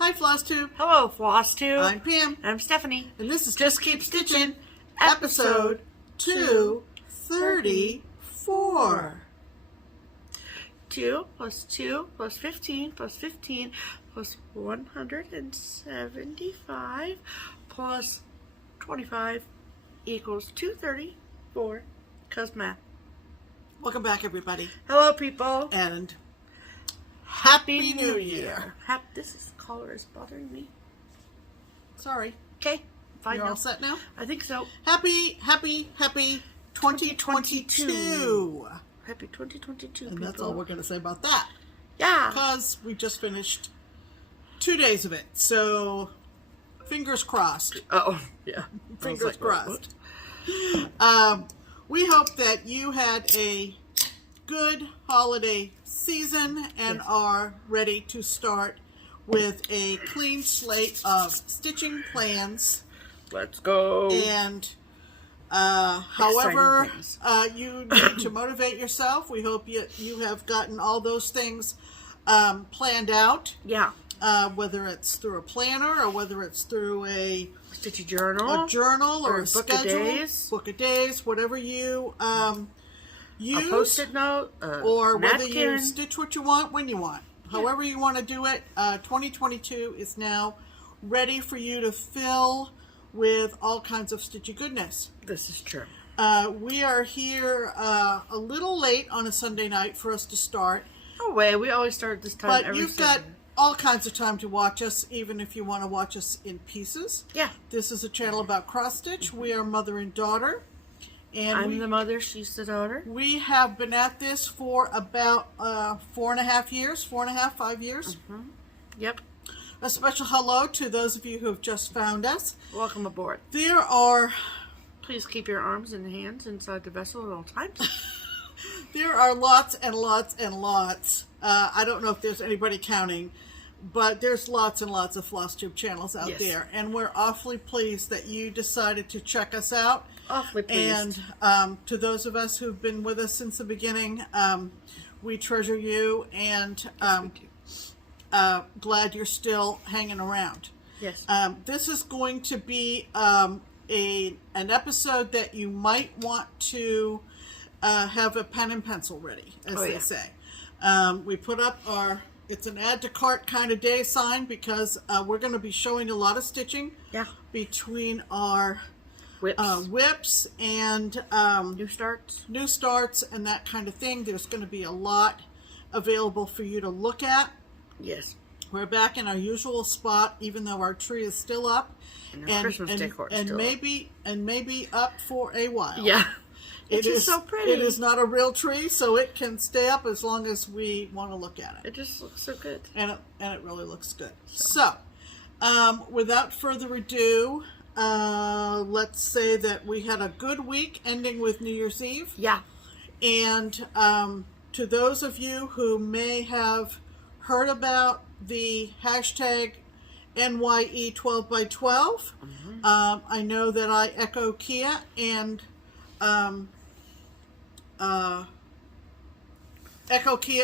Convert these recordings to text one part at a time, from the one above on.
Hi, FlossTube. Hello, FlossTube. I'm Pam. I'm Stephanie. And this is Just Keep Stitching, episode 234. 2 plus 2 plus 15 plus 15 plus 175 plus 25 equals 234, cause math. Welcome back, everybody. Hello, people. And Happy New Year. This color is bothering me. Sorry. Okay, fine. You're now. all set now? I think so. Happy 2022. Happy 2022, And people. that's all we're going to say about that. Yeah. Because we just finished 2 days of it. So, fingers crossed. Oh, yeah. Fingers crossed. We hope that you had a good holiday season and are ready to start with a clean slate of stitching plans. Let's go. And however you need to motivate yourself, we hope you have gotten all those things planned out. Yeah. Whether it's through a planner or whether it's through a Stitchy journal. A journal or a book schedule. Of Book of days, whatever you use. A post-it note. Or napkin. whether you stitch what you want when you want. Yeah. However you want to do it, 2022 is now ready for you to fill with all kinds of stitchy goodness. This is true. We are here a little late on a Sunday night for us to start. No way, we always start this time. But you've got all kinds of time to watch us, even if you want to watch us in pieces. Yeah. This is a channel about cross-stitch. We are mother and daughter. And I'm the mother, she's the daughter. We have been at this for about 4.5 years, 5 years. Mm-hmm. Yep. A special hello to those of you who have just found us. Welcome aboard. There are... Please keep your arms and hands inside the vessel at all times. There are lots and lots and lots. I don't know if there's anybody counting, but there's lots and lots of FlossTube channels out there. And we're awfully pleased that you decided to check us out. Awfully pleased. And to those of us who've been with us since the beginning, we treasure you and glad you're still hanging around. Yes. This is going to be an episode that you might want to have a pen and pencil ready, as they say. We put up it's an add to cart kind of day sign because we're going to be showing a lot of stitching between our whips and new starts and that kind of thing. There's going to be a lot available for you to look at. Yes. We're back in our usual spot, even though our tree is still up, and Christmas decor is still maybe up for a while. Yeah. It is so pretty. It is not a real tree, so it can stay up as long as we want to look at it. It just looks so good. And it really looks good. So without further ado, let's say that we had a good week ending with New Year's Eve. Yeah. And to those of you who may have heard about the hashtag NYE 12x12, I know that I echo Kea and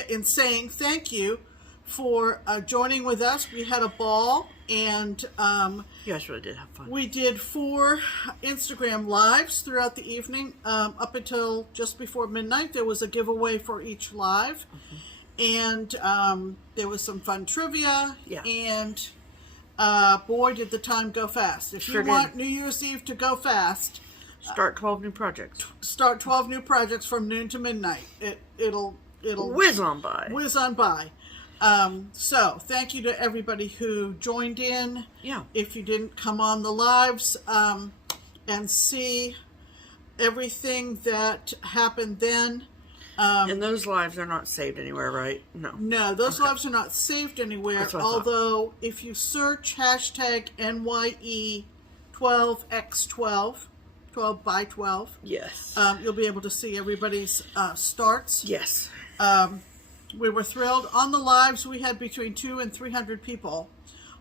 in saying thank you for joining with us. We had a ball, and you guys really did have fun. We did 4 Instagram lives throughout the evening. Up until just before midnight, there was a giveaway for each live, and there was some fun trivia. Yeah. And boy, did the time go fast! If you want New Year's Eve to go fast, start 12 new projects. Start 12 new projects from noon to midnight. It'll whiz on by. Whiz on by. So thank you to everybody who joined in. Yeah. If you didn't come on the lives and see everything that happened then. And those lives are not saved anywhere, right? No. No, those lives are not saved anywhere. Although if you search hashtag NYE 12x12, 12x12. Yes. You'll be able to see everybody's starts. Yes. We were thrilled. On the lives, we had between 200 and 300 people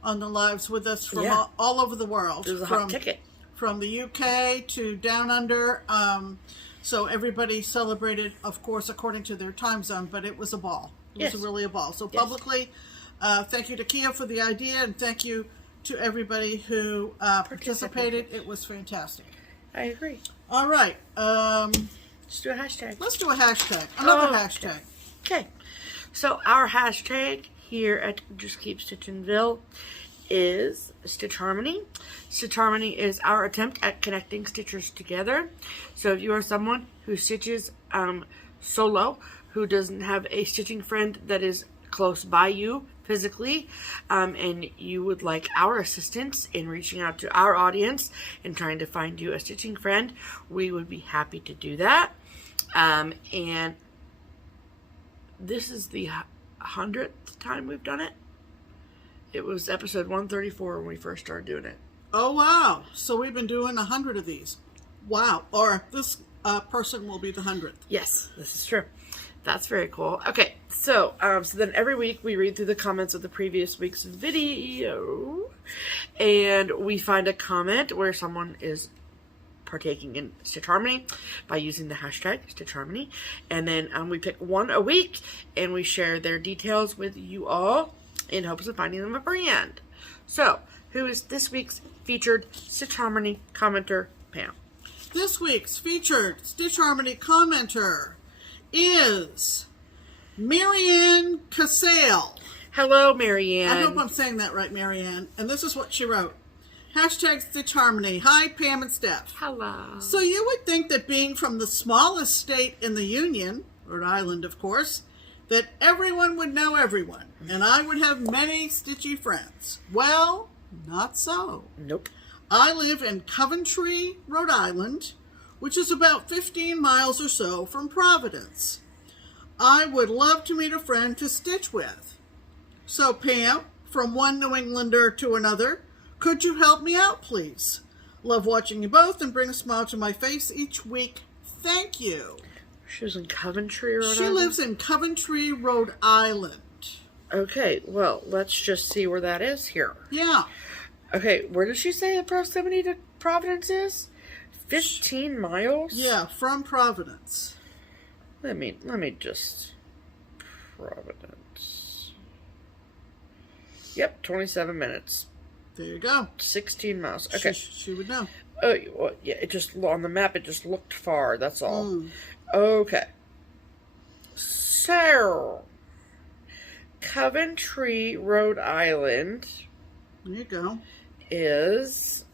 on the lives with us from all over the world. It was a hot ticket. From the UK to down under. So everybody celebrated, of course, according to their time zone, but it was a ball. It was really a ball. So publicly, Thank you to Kea for the idea, and thank you to everybody who participated. It was fantastic. I agree. All right. Let's do a hashtag. Let's do a hashtag. Another hashtag. Okay. So our hashtag here at Just Keep Stitchinville is Stitch Harmony. Stitch Harmony is our attempt at connecting stitchers together. So if you are someone who stitches solo, who doesn't have a stitching friend that is close by you physically, and you would like our assistance in reaching out to our audience and trying to find you a stitching friend, we would be happy to do that. And this is the 100th time we've done it. It was episode 134 when we first started doing it. Oh, wow. So we've been doing 100 of these. Wow. Or this person will be the 100th. Yes, this is true. That's very cool. Okay, so then every week we read through the comments of the previous week's video, and we find a comment where someone is partaking in Stitch Harmony by using the hashtag Stitch Harmony, and then we pick one a week and we share their details with you all in hopes of finding them a brand. So, who is this week's featured Stitch Harmony commenter, Pam? This week's featured Stitch Harmony commenter is Marianne Casale. Hello, Marianne. I hope I'm saying that right, Marianne. And this is what she wrote. Hashtag Stitch Harmony. Hi, Pam and Steph. Hello. So you would think that being from the smallest state in the Union, Rhode Island, of course, that everyone would know everyone, and I would have many stitchy friends. Well, not so. Nope. I live in Coventry, Rhode Island, which is about 15 miles or so from Providence. I would love to meet a friend to stitch with. So, Pam, from one New Englander to another, could you help me out, please? Love watching you both and bring a smile to my face each week. Thank you. She was in Coventry, Rhode Island? She lives in Coventry, Rhode Island. Okay, well, let's just see where that is here. Yeah. Okay, where did she say the proximity to Providence is? 15 miles? Yeah, from Providence. Let me just... Providence. Yep, 27 minutes. There you go. 16 miles. Okay. She would know. Oh, well, yeah, it just, on the map, it just looked far, that's all. Mm. Okay. So, Coventry, Rhode Island... There you go. Is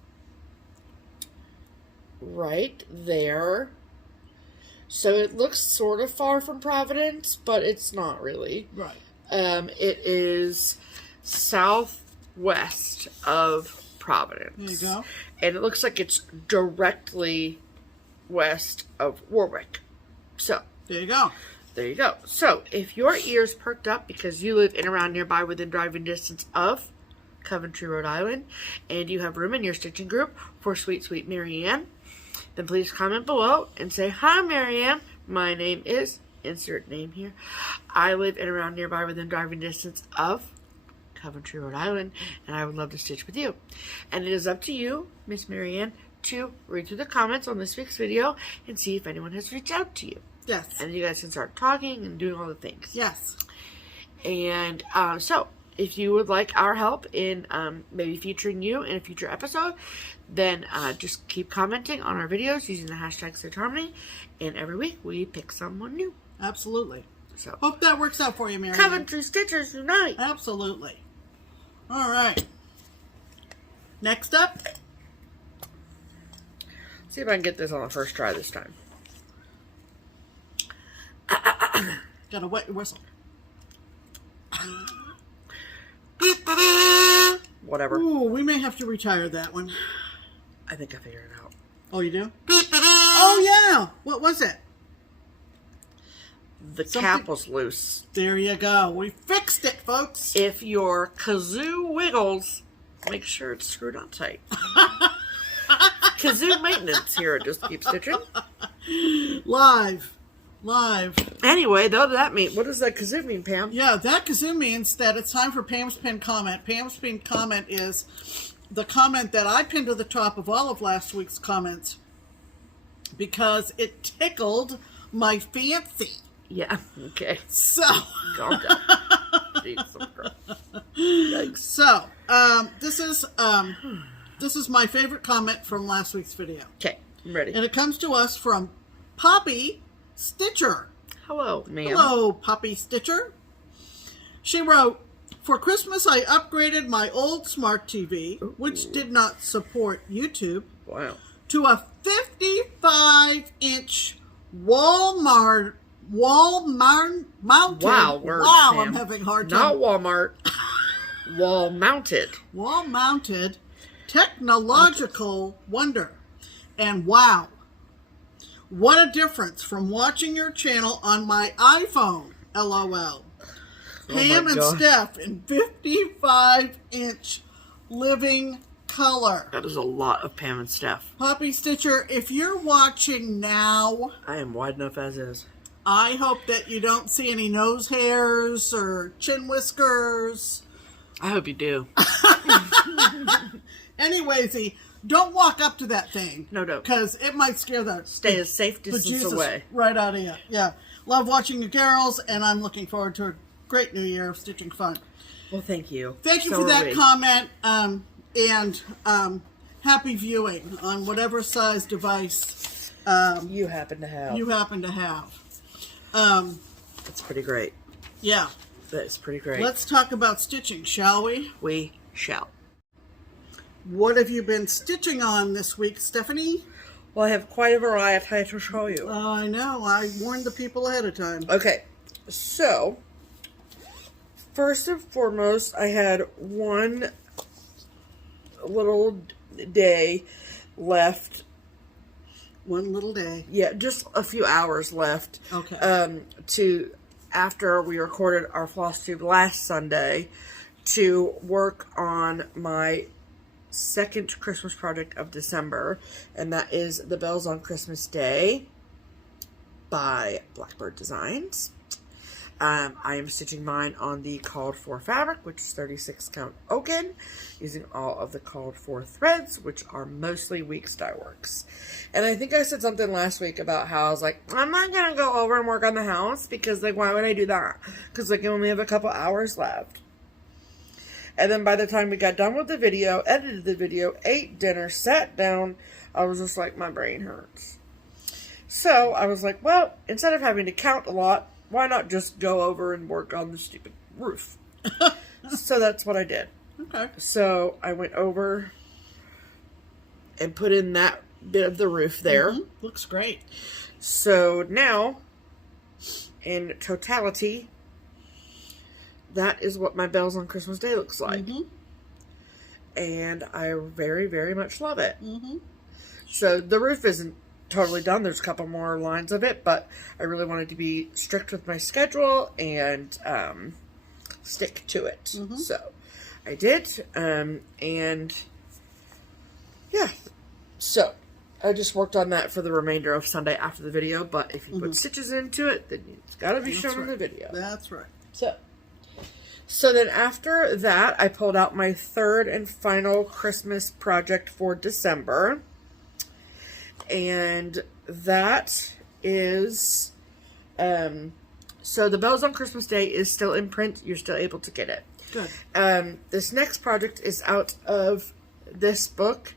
right there. So it looks sort of far from Providence, but it's not really. Right. It is southwest of Providence. There you go. And it looks like it's directly west of Warwick. So, There you go. there you go. So, if your ears perked up because you live in around nearby within driving distance of Coventry, Rhode Island, and you have room in your stitching group for sweet, sweet Marianne, then please comment below and say, "Hi, Marianne. My name is," insert name here. "I live in around nearby within driving distance of Coventry, Rhode Island, and I would love to stitch with you." And it is up to you, Miss Marianne, to read through the comments on this week's video and see if anyone has reached out to you. Yes. And you guys can start talking and doing all the things. Yes. And so, if you would like our help in maybe featuring you in a future episode, then just keep commenting on our videos using the hashtag Stitch Harmony, and every week we pick someone new. Absolutely. So, Hope that works out for you, Mary. Coventry Stitchers Unite! Absolutely. All right. Next up. See if I can get this on the first try this time. Gotta wet your whistle. Whatever. Ooh, we may have to retire that one. I think I figured it out. Oh, you do? Oh, yeah. What was it? The cap was loose. There you go. We fixed it, folks. If your kazoo wiggles, make sure it's screwed on tight. Kazoo maintenance here at Just Keep Stitching. Live. Anyway, though, what does that kazoo mean, Pam? Yeah, that kazoo means that it's time for Pam's pinned comment. Pam's pinned comment is the comment that I pinned to the top of all of last week's comments because it tickled my fancy. Yeah, okay. So. Calm down. Yikes. So, this is my favorite comment from last week's video. Okay, I'm ready. And it comes to us from Poppy Stitcher. Hello, ma'am. Hello, Poppy Stitcher. She wrote, for Christmas, I upgraded my old smart TV, which did not support YouTube, Wow. to a 55-inch mounted. Wow, words, Wow, Pam. I'm having a hard time. Not Walmart. Wall mounted. Wall mounted technological wonder. And wow, what a difference from watching your channel on my iPhone. LOL. Pam and God. Steph in 55-inch living color. That is a lot of Pam and Steph. Poppy Stitcher, if you're watching now, I am wide enough as is. I hope that you don't see any nose hairs or chin whiskers. I hope you do. Anyways, don't walk up to that thing. No, don't. Because it might scare the Stay a safe distance bejesus away. right out of you. Yeah. Love watching you girls, and I'm looking forward to a great new year of stitching fun. Well, thank you. Thank you So for that are we. comment, and happy viewing on whatever size device You happen to have. you happen to have. That's pretty great. Yeah. That's pretty great. Let's talk about stitching, shall we? We shall. What have you been stitching on this week, Stephanie? Well, I have quite a variety to show you. I know. I warned the people ahead of time. Okay, so first and foremost, I had one little day left. One little day. Yeah, just a few hours left. Okay. To after we recorded our FlossTube last Sunday, to work on my second Christmas project of December, and that is the Bells on Christmas Day by Blackbird Designs. I am stitching mine on the called for fabric, which is 36 count Oaken, using all of the called for threads, which are mostly Weeks Dye Works. And I think I said something last week about how I was like, I'm not going to go over and work on the house because, like, why would I do that? Because, like, I only have a couple hours left. And then by the time we got done with the video, edited the video, ate dinner, sat down, I was just like, my brain hurts. So I was like, well, instead of having to count a lot, why not just go over and work on the stupid roof? So that's what I did. Okay. So I went over and put in that bit of the roof there. Mm-hmm. Looks great. So now, in totality, that is what my Bells on Christmas Day looks like. Mm-hmm. And I very, very much love it. Mm-hmm. So the roof isn't totally done. There's a couple more lines of it, but I really wanted to be strict with my schedule and stick to it. Mm-hmm. So I did. And yeah, so I just worked on that for the remainder of Sunday after the video. But if you put stitches into it, then it's got to be That's shown in right. the video. That's right. So then after that, I pulled out my third and final Christmas project for December. And that is, so the Bells on Christmas Day is still in print. You're still able to get it. Good. This next project is out of this book,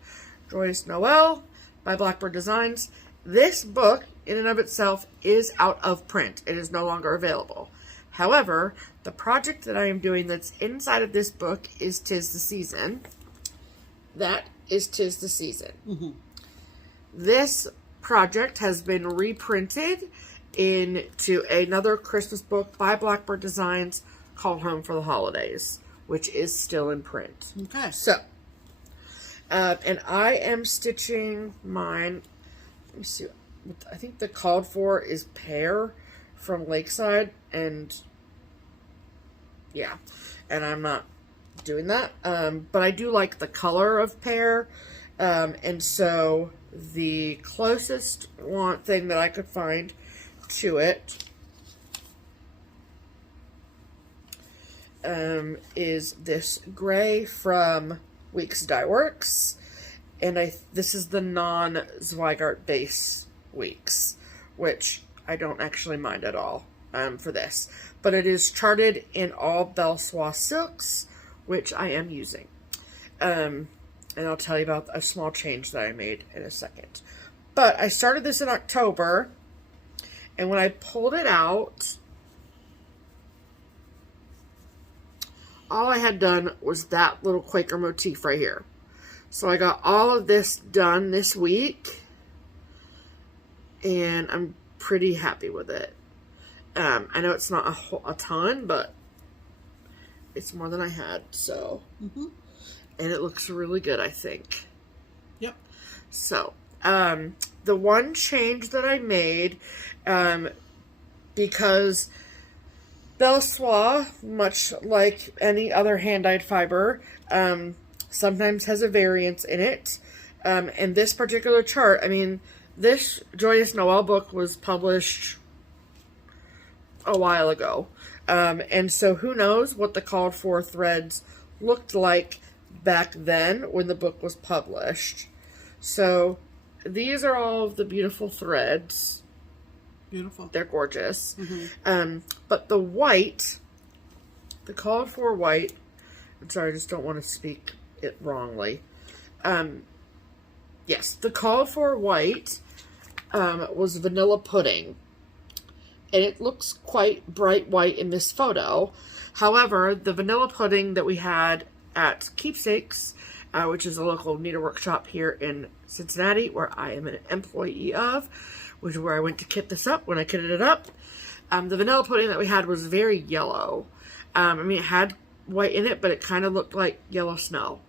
Joyous Noel by Blackbird Designs. This book, in and of itself, is out of print. It is no longer available. However, the project that I am doing that's inside of this book is 'Tis the Season. That is 'Tis the Season. Mm-hmm. This project has been reprinted into another Christmas book by Blackbird Designs called Home for the Holidays, which is still in print. Okay. So, and I am stitching mine. Let me see. I think the called for is Pear from Lakeside, and yeah, and I'm not doing that. But I do like the color of Pear, and so the closest thing that I could find to it is this gray from Weeks Dye Works, and this is the non-Zweigart base Weeks, which I don't actually mind at all for this. but it is charted in all Belle Soie silks, which I am using. And I'll tell you about a small change that I made in a second. But I started this in October, and when I pulled it out, all I had done was that little Quaker motif right here. So I got all of this done this week, and I'm pretty happy with it. I know it's not a ton, but it's more than I had, so. Mm-hmm. And it looks really good, I think. Yep. So, the one change that I made, because Belle Soie, much like any other hand-dyed fiber, sometimes has a variance in it. And this particular chart, I mean, this Joyous Noel book was published a while ago. And so who knows what the called for threads looked like back then when the book was published. So these are all of the beautiful threads. Beautiful. They're gorgeous. Mm-hmm. But the white, the called for white, I'm sorry, I just don't want to speak it wrongly. Yes, the called for white was vanilla pudding. And it looks quite bright white in this photo. However, the vanilla pudding that we had at Keepsakes, which is a local needlework shop here in Cincinnati, where I am an employee of, which is where I went to kit this up when I kitted it up. The vanilla pudding that we had was very yellow. I mean, it had white in it, but it kind of looked like yellow snow.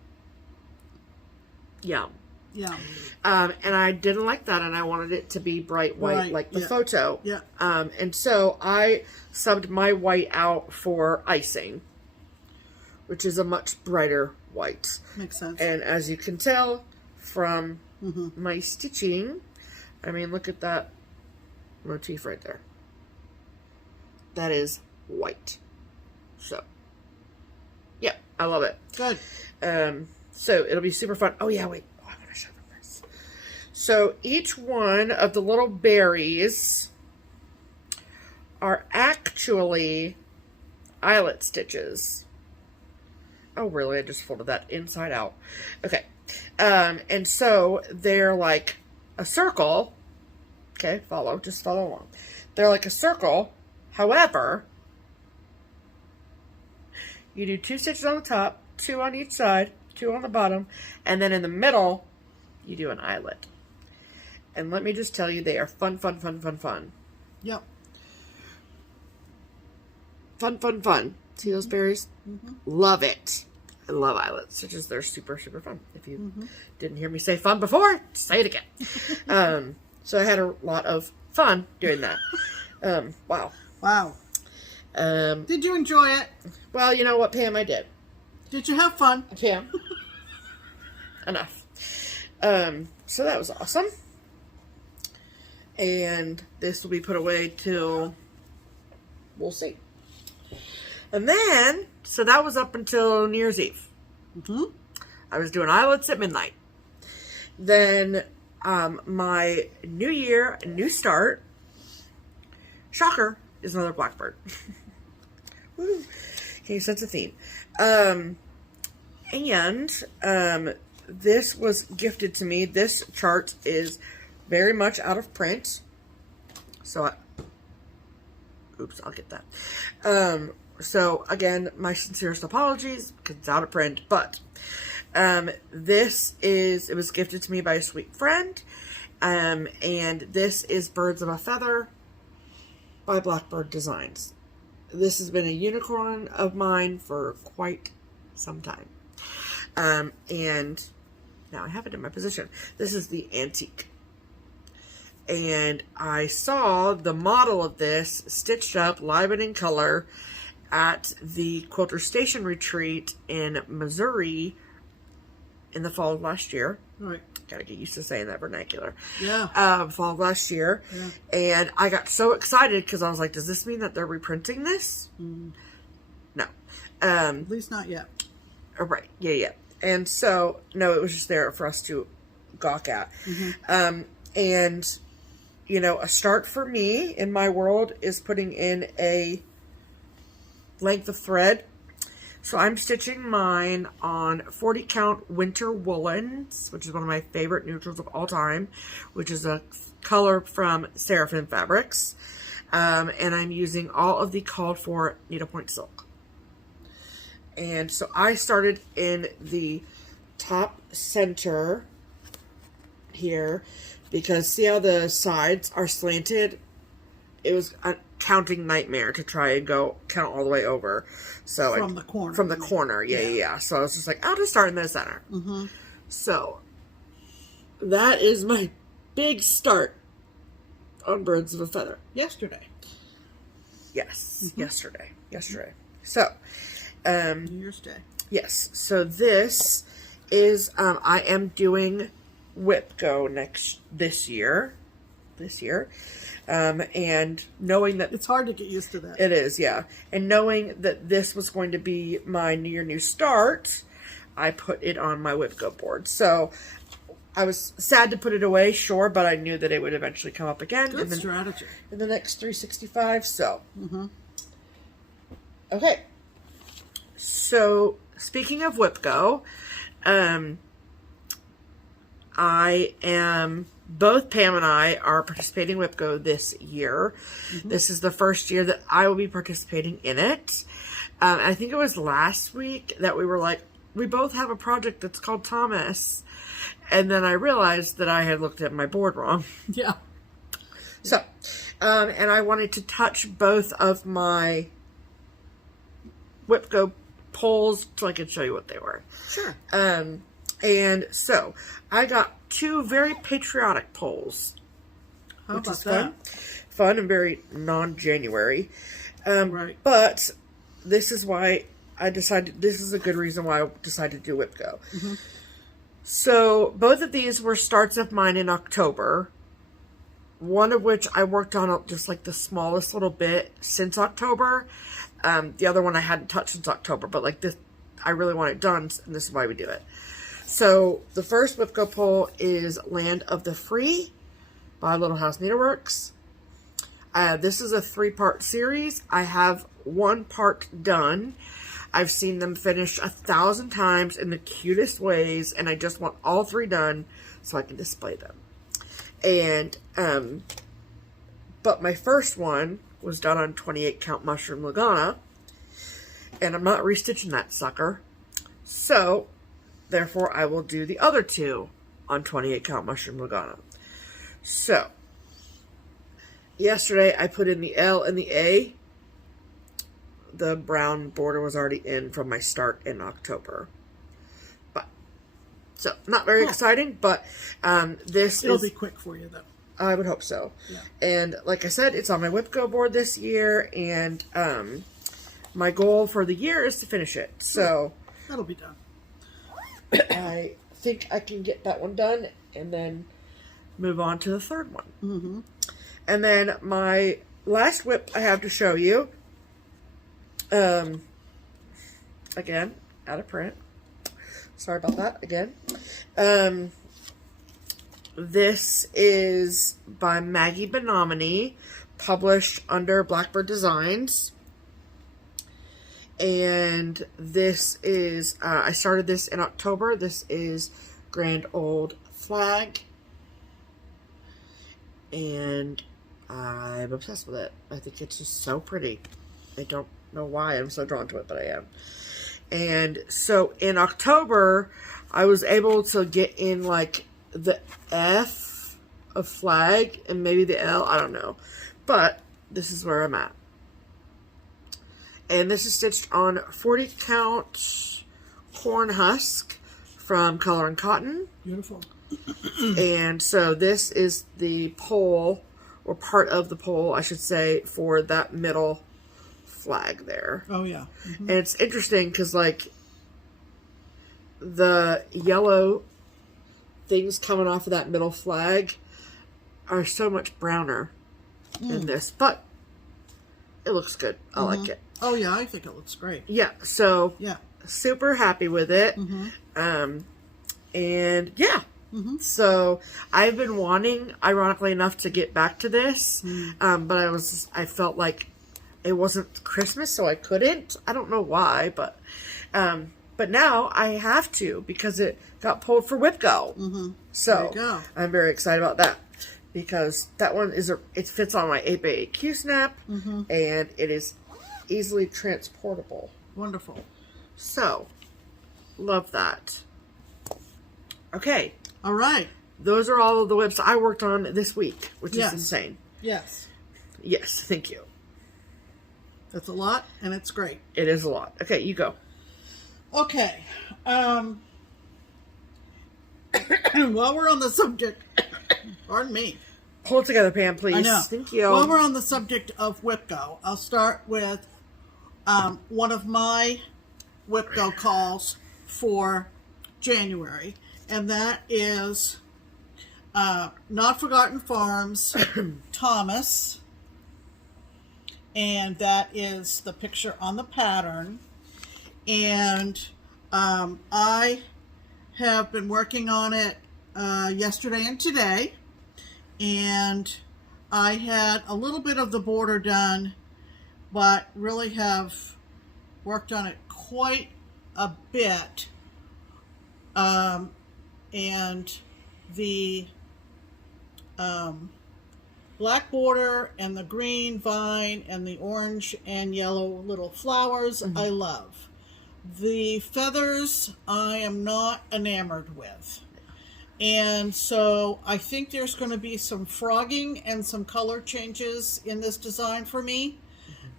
Yum. Yeah. And I didn't like that, and I wanted it to be bright white like the photo. Yeah. And so I subbed my white out for icing, which is a much brighter white. Makes sense. And as you can tell from my stitching, I mean, look at that motif right there. That is white. So, yeah, I love it. Good. So it'll be super fun. Oh, yeah, wait. Oh, I'm going to show them this. So each one of the little berries are actually eyelet stitches. Oh, really? I just folded that inside out. Okay. And so they're like a circle. Okay, just follow along. They're like a circle. However, you do 2 stitches on the top, 2 on each side, 2 on the bottom, and then in the middle, you do an eyelet. And let me just tell you, they are fun, fun, fun, fun, fun. Yep. Fun, fun, fun. See those berries? Love it. I love eyelet stitches. They're super, super fun. If you didn't hear me say fun before, say it again. So I had a lot of fun doing that. Wow. Wow. Did you enjoy it? Well, you know what, Pam, I did. Did you have fun? Pam. Enough. So that was awesome. And this will be put away till we'll see. And then, so that was up until New Year's Eve. I was doing eyelets at midnight. Then, my new year, new start, shocker, is another Blackbird. Woo. Can you sense a theme? This was gifted to me. This chart is very much out of print. So, oops, I'll get that. So, again, my sincerest apologies, because it's out of print, but it was gifted to me by a sweet friend, and this is Birds of a Feather by Blackbird Designs. This has been a unicorn of mine for quite some time, and now I have it in my possession. This is the antique. And I saw the model of this stitched up, live and in color, at the Quilter Station Retreat in Missouri in the fall of last year. Right. Gotta get used to saying that vernacular. Yeah. Fall of last year. Yeah. And I got so excited because I was like, does this mean that they're reprinting this? No. At least not yet. Right. Yeah. And so, no, it was just there for us to gawk at. And, you know, a start for me in my world is putting in a length of thread. So I'm stitching mine on 40 count winter woolens, which is one of my favorite neutrals of all time, which is a color from Seraphim Fabrics. And I'm using all of the called for needlepoint silk. And so I started in the top center here because see how the sides are slanted? It was a counting nightmare to try and go count all the way over. So from the corner. From the corner, yeah. So I was just like, I'll just start in the center. Mm-hmm. So that is my big start on Birds of a Feather. Yesterday. Yes, yesterday. So, New Year's Day. yes. So this is I am doing WIPGO this year, and knowing that It's hard to get used to that. it is, yeah, and knowing that this was going to be my new start, I put it on my WIPGO board. So I was sad to put it away, sure, but I knew that it would eventually come up again. Good strategy. In the next 365, so. Okay. So, speaking of WIPGO, both Pam and I are participating in WIPGO this year. This is the first year that I will be participating in it. I think it was last week that we were like, we both have a project that's called Thomas. And then I realized that I had looked at my board wrong. Yeah. So, and I wanted to touch both of my WIPGO polls so I could show you what they were. Sure. And so I got two very patriotic polls. How which about is that? Fun and very non-January. Right. But this is why I decided, this is a good reason why I decided to do WIPGO. So both of these were starts of mine in October. One of which I worked on just like the smallest little bit since October. The other one I hadn't touched since October, but like this, I really want it done, and this is why we do it. So the first WIPGO poll is Land of the Free by Little House Needleworks. This is a 3-part series. I have 1 part done. I've seen them finished 1,000 times in the cutest ways, and I just want all 3 done so I can display them. And, but my first one was done on 28 count mushroom Lagana, and I'm not restitching that sucker. So, therefore, I will do the other 2 on 28 count mushroom Lagana. So, yesterday I put in the L and the A. The brown border was already in from my start in October. But, so, not very exciting, but It'll be quick for you, though. I would hope so. Yeah. And like I said, it's on my WIPGO board this year, and my goal for the year is to finish it. So That'll be done. I think I can get that one done and then move on to the third one. And then my last WIP I have to show you, again, out of print. Sorry about that again. This is by Maggie Benomini, published under Blackbird Designs. And this is, I started this in October. This is Grand Old Flag. And I'm obsessed with it. I think it's just so pretty. I don't know why I'm so drawn to it, but I am. And so in October, I was able to get in like the F of flag and maybe the L, I don't know. But this is where I'm at. And this is stitched on 40 count corn husk from Color and Cotton. Beautiful. And so this is the pole, or part of the pole, I should say, for that middle flag there. Oh, yeah. And it's interesting because, like, the yellow things coming off of that middle flag are so much browner than this. But it looks good. I like it. Oh, yeah, I think it looks great. Yeah, so Yeah. super happy with it. And yeah. So I've been wanting, ironically enough, to get back to this. But I felt like it wasn't Christmas, so I couldn't. I don't know why, but now I have to because it got pulled for WIPGO. Mm-hmm. So there you go. I'm very excited about that because that one it fits on my 8x8 Q-snap, and it is easily transportable. Wonderful. So, love that. Okay. All right. Those are all of the WIPs I worked on this week, which Yes. is insane. Yes. Yes, thank you. That's a lot, and it's great. It is a lot. Okay, you go. Okay. While we're on the subject, pardon me. Pull it together, Pam, please. I know. Thank you. While we're on the subject of WIPGO, I'll start with one of my WIPGO calls for January, and that is Not Forgotten Farms, Thomas, and that is the picture on the pattern. And I have been working on it yesterday and today, and I had a little bit of the border done, but really have worked on it quite a bit. And the black border and the green vine and the orange and yellow little flowers, I love. The feathers I am not enamored with. And so I think there's going to be some frogging and some color changes in this design for me.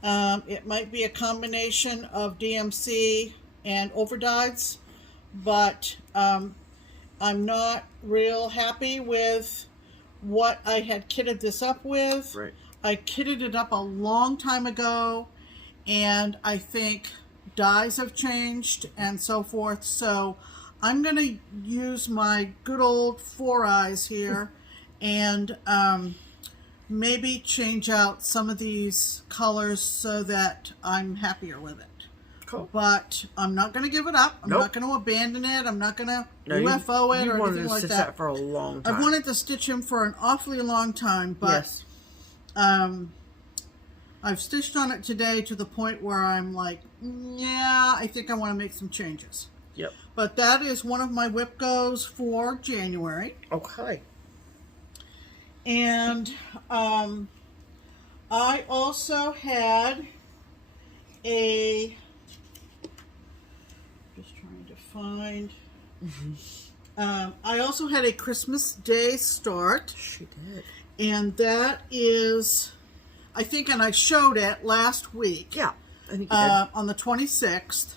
It might be a combination of DMC and overdyes, but I'm not real happy with what I had kitted this up with. Right. I kitted it up a long time ago, and I think dyes have changed and so forth. So I'm going to use my good old 4 eyes here and maybe change out some of these colors so that I'm happier with it. Cool. But I'm not going to give it up. I'm Nope. not going to abandon it. I'm not going to No, UFO it you or wanted anything to like stitch that. for a long time. I've wanted to stitch him for an awfully long time, but Yes. I've stitched on it today to the point where I'm like, yeah, I think I want to make some changes. Yep. But that is one of my WIPGOs for January. Okay. And I also had a, just trying to find, I also had a Christmas Day start. She did. And that is, I think, and I showed it last week. Yeah. I think you did. On the 26th.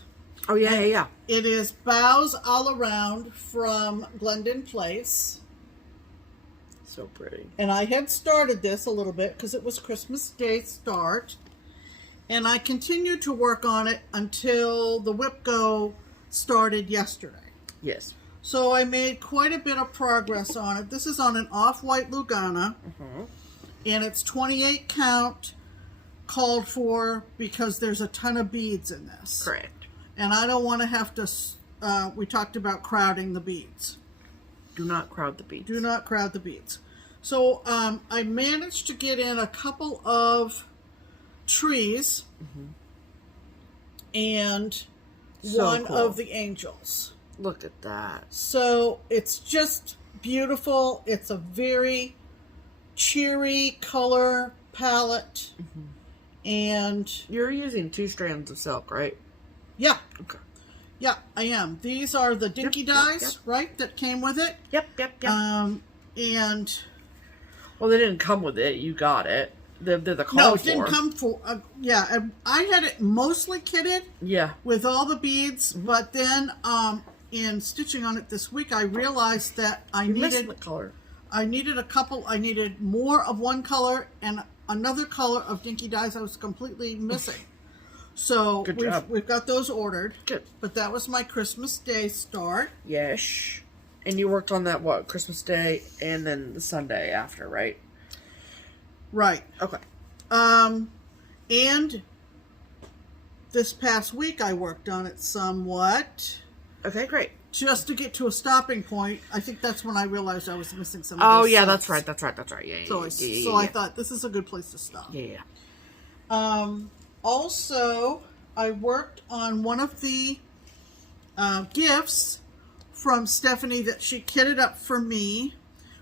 Oh, yeah. It is Boughs All Around from Glendon Place. So pretty. And I had started this a little bit because it was Christmas Day start. And I continued to work on it until the WIPGO started yesterday. Yes. So I made quite a bit of progress on it. This is on an off-white Lugana. And it's 28 count called for because there's a ton of beads in this. Correct. And I don't want to have to, we talked about crowding the beads. Do not crowd the beads. Do not crowd the beads. So I managed to get in a couple of trees and So one cool. of the angels. Look at that. So it's just beautiful. It's a very cheery color palette. And You're using 2 strands of silk, right? yeah, Okay. yeah, I am. These are the dinky Yep, dyes, yep. right, that came with it. Yep. And Well, they didn't come with it. You got it. They're the call no, for. it didn't come for, yeah, I had it mostly kitted Yeah. with all the beads, but then in stitching on it this week, I realized that I Missing needed the color. I needed more of one color and another color of dinky dyes I was completely missing. So Good job. we've got those ordered. Good. But that was my Christmas Day start. Yes. And you worked on that, what, Christmas Day and then the Sunday after, right? Right. Okay. And this past week I worked on it somewhat. Okay, great. Just to get to a stopping point. I think that's when I realized I was missing some of Oh, those yeah, silks. that's right. Yeah, So I thought this is a good place to stop. Yeah. also, I worked on one of the gifts from Stephanie that she kitted up for me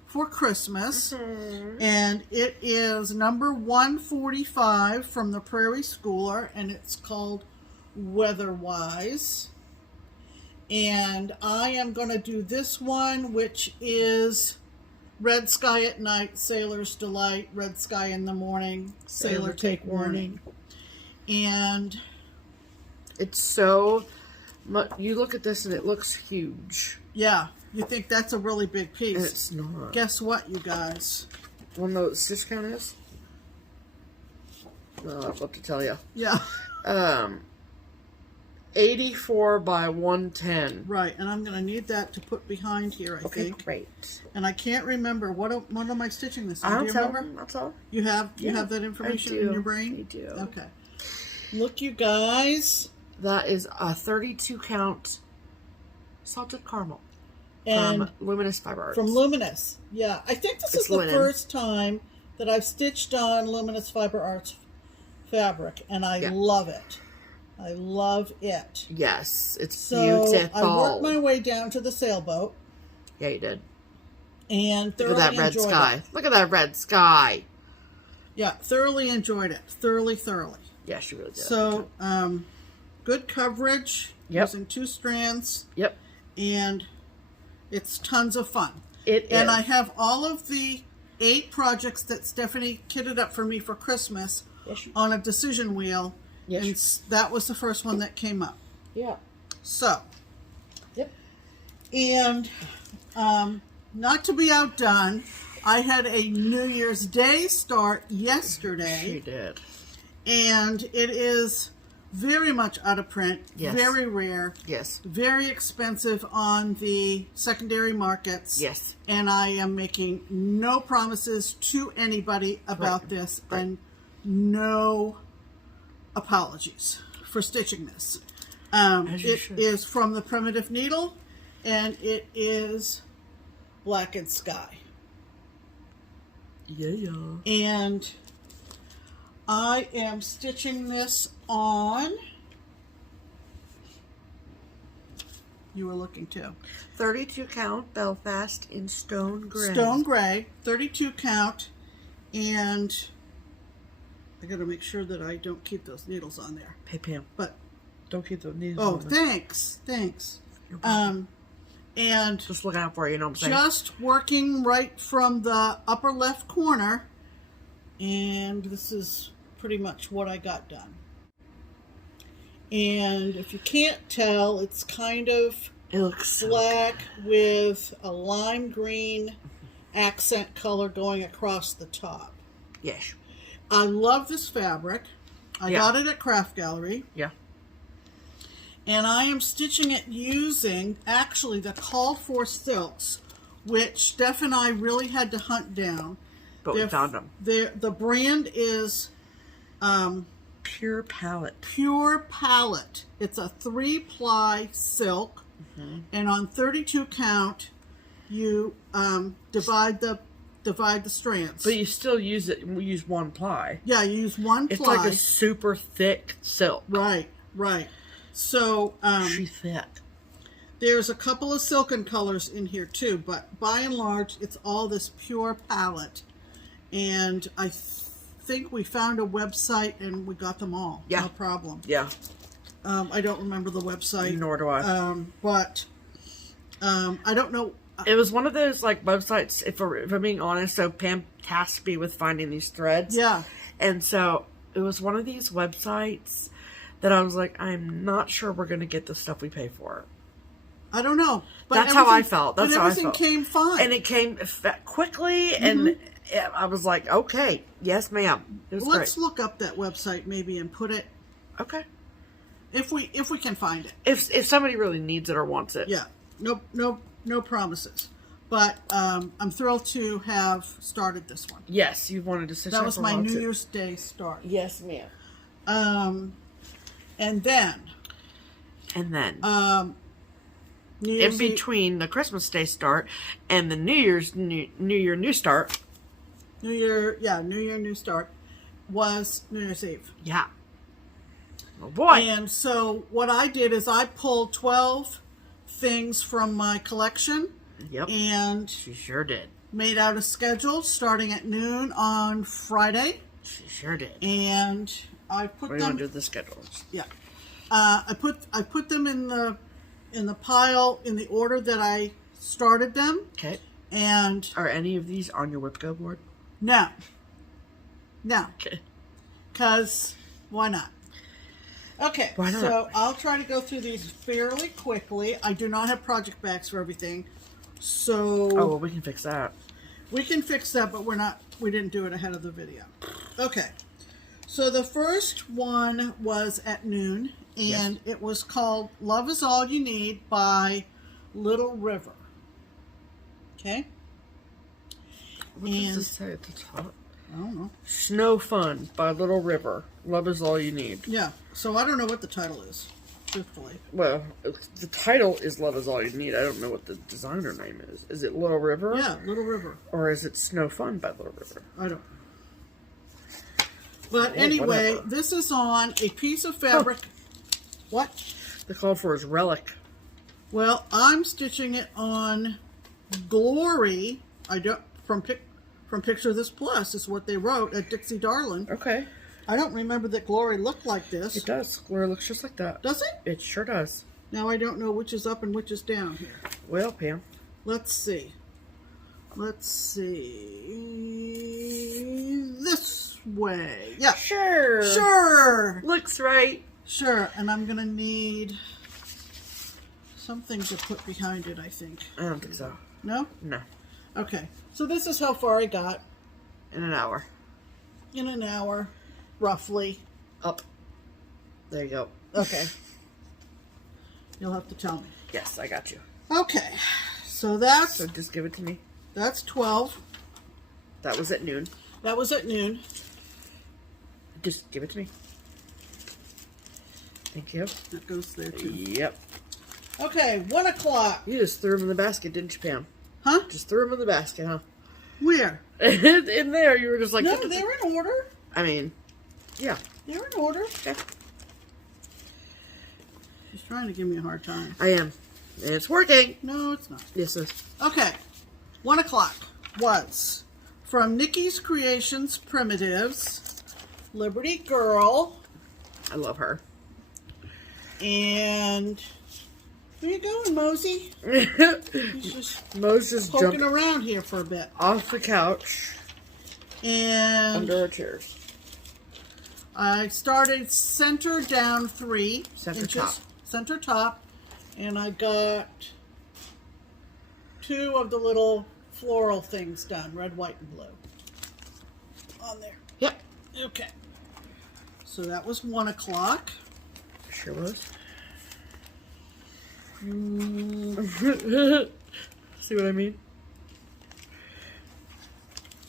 for Christmas. And it is number 145 from the Prairie Schooler, and it's called Weatherwise. And I am going to do this one, which is Red Sky at Night, Sailor's Delight, Red Sky in the Morning, Sailor Take Warning. And it's so much. You look at this and it looks huge. Yeah, you think that's a really big piece. And it's not. Guess what, you guys? Wanna know what the stitch count is? Well, I'll have to tell you. Yeah. 84 by 110. Right, and I'm going to need that to put behind here, I think. Great. And I can't remember what am I stitching this on? I'll Do you tell remember? them. I'll tell them. You have that information in your brain? I do. Okay. Look, you guys. That is a 32 count salted caramel And from Luminous Fiber Arts. From Luminous. Yeah, I think this is the linen. first time that I've stitched on Luminous Fiber Arts fabric, and I love it. I love it. Yes, it's so beautiful. I worked my way down to the sailboat. Yeah, you did. And look at that red sky. Look at that red sky. Yeah, thoroughly enjoyed it. Thoroughly. Yeah, she really did. So, good coverage. Using 2 strands. Yep. And it's tons of fun. It and is. I have all of the 8 projects that Stephanie kitted up for me for Christmas on a decision wheel. Yes. And that was the first one that came up. Yeah. So. Yep. And not to be outdone, I had a New Year's Day start yesterday. She did. And it is very much out of print. Yes. Very rare. Yes. Very expensive on the secondary markets. Yes. And I am making no promises to anybody about this. Right. And no apologies for stitching this. It is from the Primitive Needle, and it is Blackened Sky. Yeah. And I am stitching this on, you were looking too, 32 count Belfast in stone gray. Stone gray, 32 count, and I got to make sure that I don't keep those needles on there. Hey Pam, but don't keep those needles on there. Thanks. And just looking out for you, know what I'm saying? Just working right from the upper left corner, and this is pretty much what I got done. And if you can't tell, it's kind of black with a lime green accent color going across the top. Yes. I love this fabric. I got it at Craft Gallery. Yeah. And I am stitching it using, actually, the called for silks, which Steph and I really had to hunt down. But we found them. The brand is Pure Palette. Pure Palette. It's a 3-ply silk. Mm-hmm. And on 32 count, you divide the strands. But you still use it. We use 1 ply. Yeah, you use 1 ply. It's like a super thick silk. Right. So she's thick. There's a couple of silken colors in here too, but by and large, it's all this pure palette. And I think we found a website and we got them all. Yeah. No problem. Yeah. I don't remember the website. Nor do I. But I don't know. It was one of those like websites, if I'm being honest, so Pam tasked me with finding these threads. Yeah. And so it was one of these websites that I was like, I'm not sure we're going to get the stuff we pay for. I don't know. But that's how I felt. That's how I felt. Everything came fine. And it came quickly, and I was like, okay, yes, ma'am. It was Let's great. look up that website maybe and put it. Okay. If we can find it. If somebody really needs it or wants it. Yeah. No promises. But I'm thrilled to have started this one. Yes, you wanted to stitch. That was my New Year's Day start. Yes, ma'am. And then in between the Christmas Day start and the New Year new start. New Year new start was New Year's Eve. Yeah. Oh boy. And so what I did is I pulled 12 things from my collection. Yep. And she sure did. Made out a schedule starting at noon on Friday. She sure did. And I put them under the schedules. Yeah. I put them in the pile in the order that I started them. Okay. And are any of these on your WIPGO board? No. No. Okay. Because why not? Okay. Why not? So I'll try to go through these fairly quickly. I do not have project bags for everything. So oh, well, we can fix that. We can fix that, but we didn't do it ahead of the video. Okay. So the first one was at noon, and it was called Love Is All You Need by Little River. Okay? What does this say at the top? I don't know. Snow Fun by Little River. Love Is All You Need. Yeah. So I don't know what the title is, truthfully. Well, the title is Love Is All You Need. I don't know what the designer name is. Is it Little River? Yeah, Little River. Or is it Snow Fun by Little River? I don't know. But anyway, whatever. This is on a piece of fabric. What? The call for is Relic. Well, I'm stitching it on Glory. I don't from Picture This Plus is what they wrote at Dixie Darlin. Okay. I don't remember that Glory looked like this. It does. Glory looks just like that. Does it? It sure does. Now I don't know which is up and which is down here. Well, Pam. Let's see. Let's see. This way. Yeah. Sure. Sure. Looks right. Sure. And I'm going to need something to put behind it, I think. I don't think so. No? No. Okay. So this is how far I got. In an hour. In an hour, roughly. Up. There you go. Okay. You'll have to tell me. Yes, I got you. Okay. So that's... So just give it to me. That's 12. That was at noon. That was at noon. Just give it to me. Thank you. That goes there too. Yep. Okay, 1 o'clock. You just threw them in the basket, didn't you, Pam? Huh? Just threw them in the basket, huh? Where? In there, you were just like... No, they were in order. I mean, yeah. They were in order. Okay. She's trying to give me a hard time. I am. And it's working. No, it's not. Yes, it is. Okay. 1 o'clock was from Nikki's Creations Primitives, Liberty Girl. I love her. And where you going, Mosey? He's just Mo's just poking jumped around here for a bit. off the couch And under our chairs. I started center down 3 Center inches. top. Center top. And I got 2 of the little floral things done, red, white, and blue. On there. Yep. Okay. So that was 1 o'clock. Sure was. See what I mean?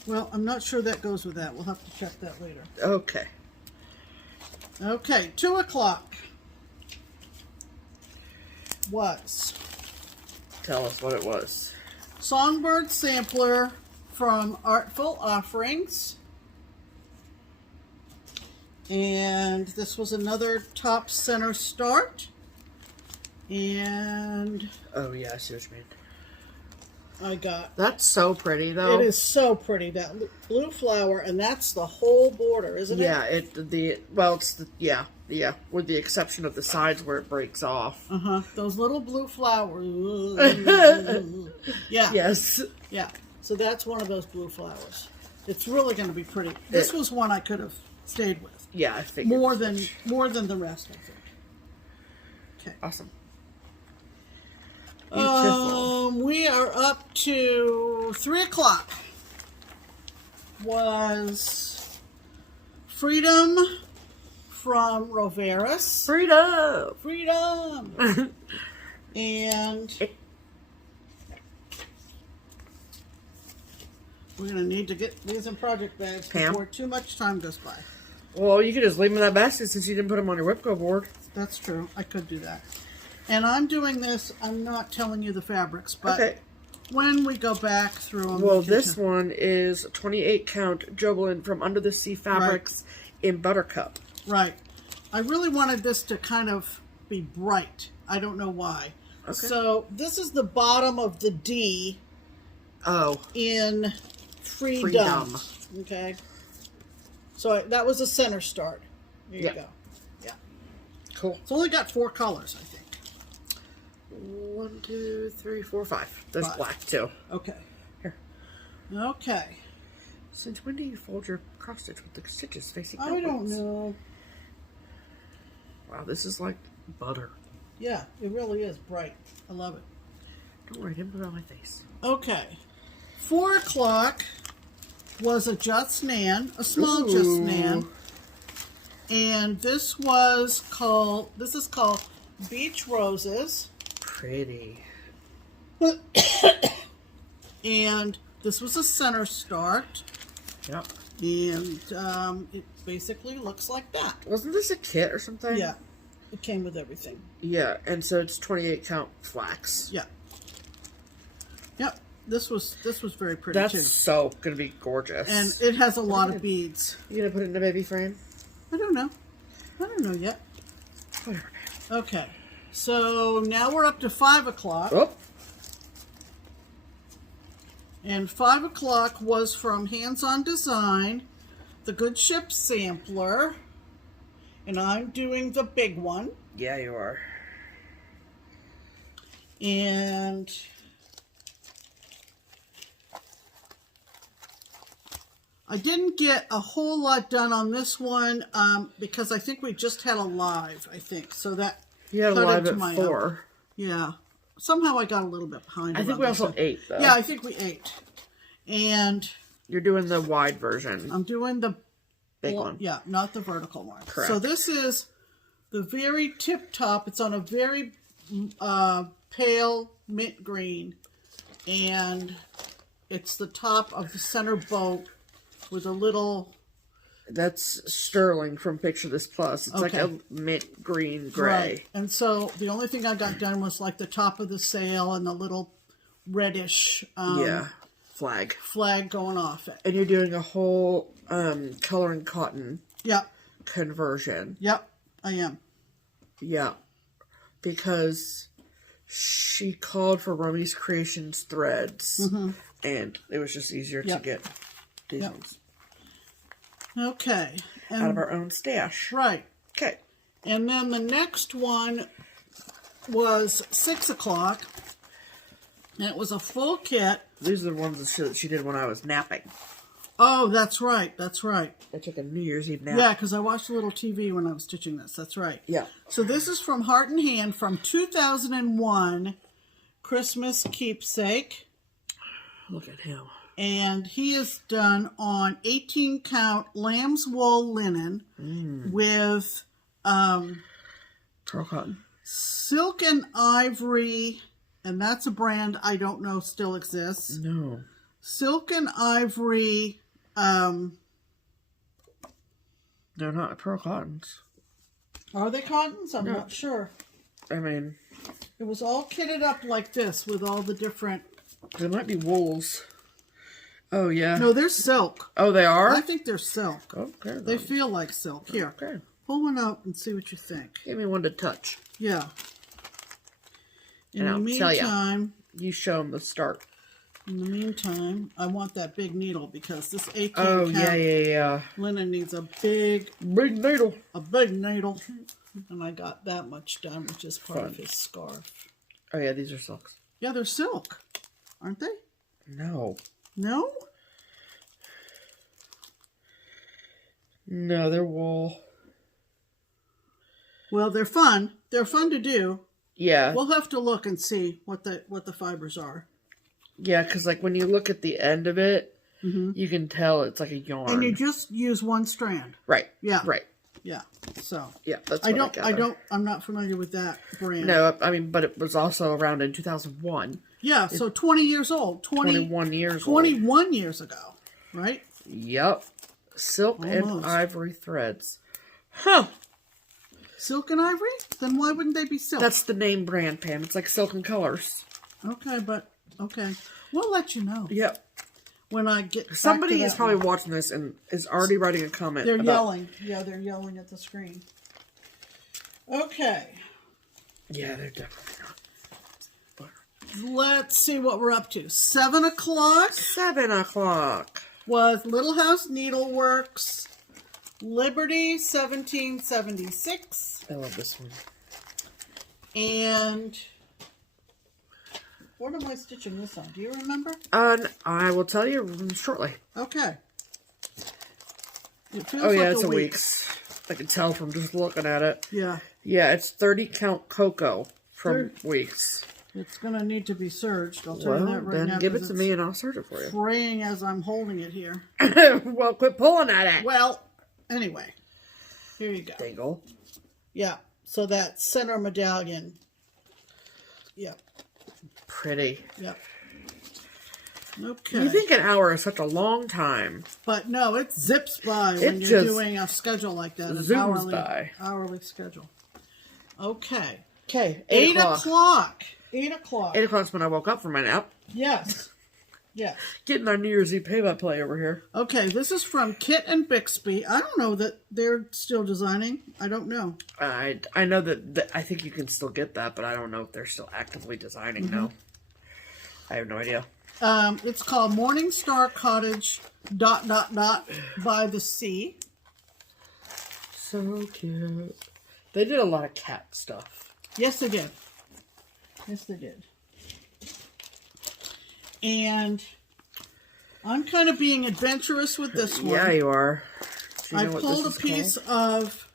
Well, I'm not sure that goes with that. We'll have to check that later. Okay. Okay, 2 o'clock was Tell us what it was. Songbird Sampler from Artful Offerings. And this was another top center start. And Oh, yeah, I see what you mean. I got... That's so pretty, though. It is so pretty, that blue flower, and that's the whole border, isn't it? Yeah, it's the, with the exception of the sides where it breaks off. Uh-huh. Those little blue flowers. Yeah. Yes. Yeah. So that's one of those blue flowers. It's really going to be pretty. This was one I could have stayed with. Yeah, I figured. More than the rest, I think. Okay. Awesome. Beautiful. We are up to 3 o'clock. Was Freedom from Roveras. Freedom! Freedom! And we're going to need to get these in project bags Pam? before too much time goes by. Well, you could just leave them in that basket since you didn't put them on your WIPGO board. That's true. I could do that. And I'm doing this, I'm not telling you the fabrics, but Okay. when we go back through them... Well, this one is 28 count Joblin from Under the Sea Fabrics in Buttercup. Right. I really wanted this to kind of be bright. I don't know why. Okay. So this is the bottom of the D. Oh. In Freedom. Okay. So that was a center start. There you go. Yeah. Cool. It's only got 4 colors, I think. 1, 2, 3, 4, 5. There's 5. black too. Okay. Here. Okay. Since when do you fold your cross stitch with the stitches facing outwards? I don't know. Wow, this is like butter. Yeah, it really is bright. I love it. Don't worry, didn't put it on my face. Okay. 4 o'clock was a Just Nan, a small Just Nan. And this is called Beach Roses. Pretty. And this was a center start. Yep. And it basically looks like that. Wasn't this a kit or something? Yeah. It came with everything. Yeah, and so it's 28 count flax. Yeah. Yep. This was very pretty too. That's so gonna be gorgeous. And it has a lot of beads. You gonna put it in a baby frame? I don't know. I don't know yet. Whatever. Okay. So now we're up to 5 o'clock. Oh. And 5 o'clock was from Hands On Design, the Good Ship Sampler. And I'm doing the big one. Yeah, you are. And I didn't get a whole lot done on this one because I think we just had a live, I think. So that you had a live at 4. Yeah. Somehow I got a little bit behind. I think we also ate, though. Yeah, I think we ate. And you're doing the wide version. I'm doing the big one. Yeah, not the vertical one. Correct. So this is the very tip top. It's on a very pale mint green. And it's the top of the center boat with a little... That's sterling from Picture This Plus. It's like a mint green gray. Right. And so the only thing I got done was like the top of the sail and the little reddish flag going off it. And you're doing a whole color and cotton conversion. Yep, I am. Yeah. Because she called for Romy's Creations threads. And it was just easier to get these ones. Okay. And out of our own stash. Right. Okay. And then the next one was 6 o'clock. And it was a full kit. These are the ones that she did when I was napping. Oh, that's right. That's right. I took a New Year's Eve nap. Yeah, because I watched a little TV when I was stitching this. That's right. Yeah. So this is from Heart and Hand from 2001 Christmas Keepsake. Look at him. And he is done on 18 count lamb's wool linen with pearl cotton, silk and ivory, and that's a brand I don't know still exists. No. Silk and ivory. They're not pearl cottons. Are they cottons? I'm not sure. I mean, it was all kitted up like this with all the different. They might be wools. Oh, yeah. No, they're silk. Oh, they are? I think they're silk. Okay. They feel like silk. Here. Okay. Pull one out and see what you think. Give me one to touch. Yeah. In and the meantime... You show them the start. In the meantime, I want that big needle because this 18 count yeah. linen needs a big needle. A big needle. And I got that much done, which is part of his scarf. Oh, yeah, these are silks. Yeah, they're silk. Aren't they? No. No? No, they're wool. Well, they're fun. They're fun to do. Yeah. We'll have to look and see what the fibers are. Yeah, because like when you look at the end of it, you can tell it's like a yarn. And you just use one strand. Right. Yeah. Right. Yeah. So. Yeah, that's what I'm not familiar with that brand. No, I mean, but it was also around in 2001. Yeah, so 20 years old. 21 years 21 years ago, right? Yep. Silk and ivory threads. Huh. Silk and ivory? Then why wouldn't they be silk? That's the name brand, Pam. It's like Silk and Colors. Okay, but, okay. We'll let you know. Yep. When I get Somebody is probably watching this and is already writing a comment. They're yelling. Yeah, they're yelling at the screen. Okay. Yeah, they're definitely not. Let's see what we're up to. 7 o'clock. 7 o'clock. Was Little House Needleworks. Liberty 1776. I love this one. And what am I stitching this on? Do you remember? I will tell you shortly. Okay. It feels Oh, yeah, like it's a Weeks. I can tell from just looking at it. Yeah. Yeah, it's 30 count cocoa from Weeks. It's going to need to be serged. I'll tell you that right now. Then give it to me and I'll serge it for you. Fraying as I'm holding it here. Well, quit pulling at it. Well, anyway. Here you go. Dangle. Yeah. So that center medallion. Yep. Pretty. Yep. Okay. You think an hour is such a long time. But no, it zips by when you're doing a schedule like that. Zooms by. Hourly schedule. Okay. Okay. 8 o'clock. 8 o'clock. 8 o'clock's when I woke up from my nap. Yes. Yes. Getting our New Year's Eve play over here. Okay, this is from Kit and Bixby. I don't know that they're still designing. I don't know. I know that I think you can still get that, but I don't know if they're still actively designing now. I have no idea. It's called Morningstar Cottage ... by the sea. So cute. They did a lot of cat stuff. Yes, they did. Yes, they did. And I'm kind of being adventurous with this one. Yeah, you are. Do you I know pulled a piece of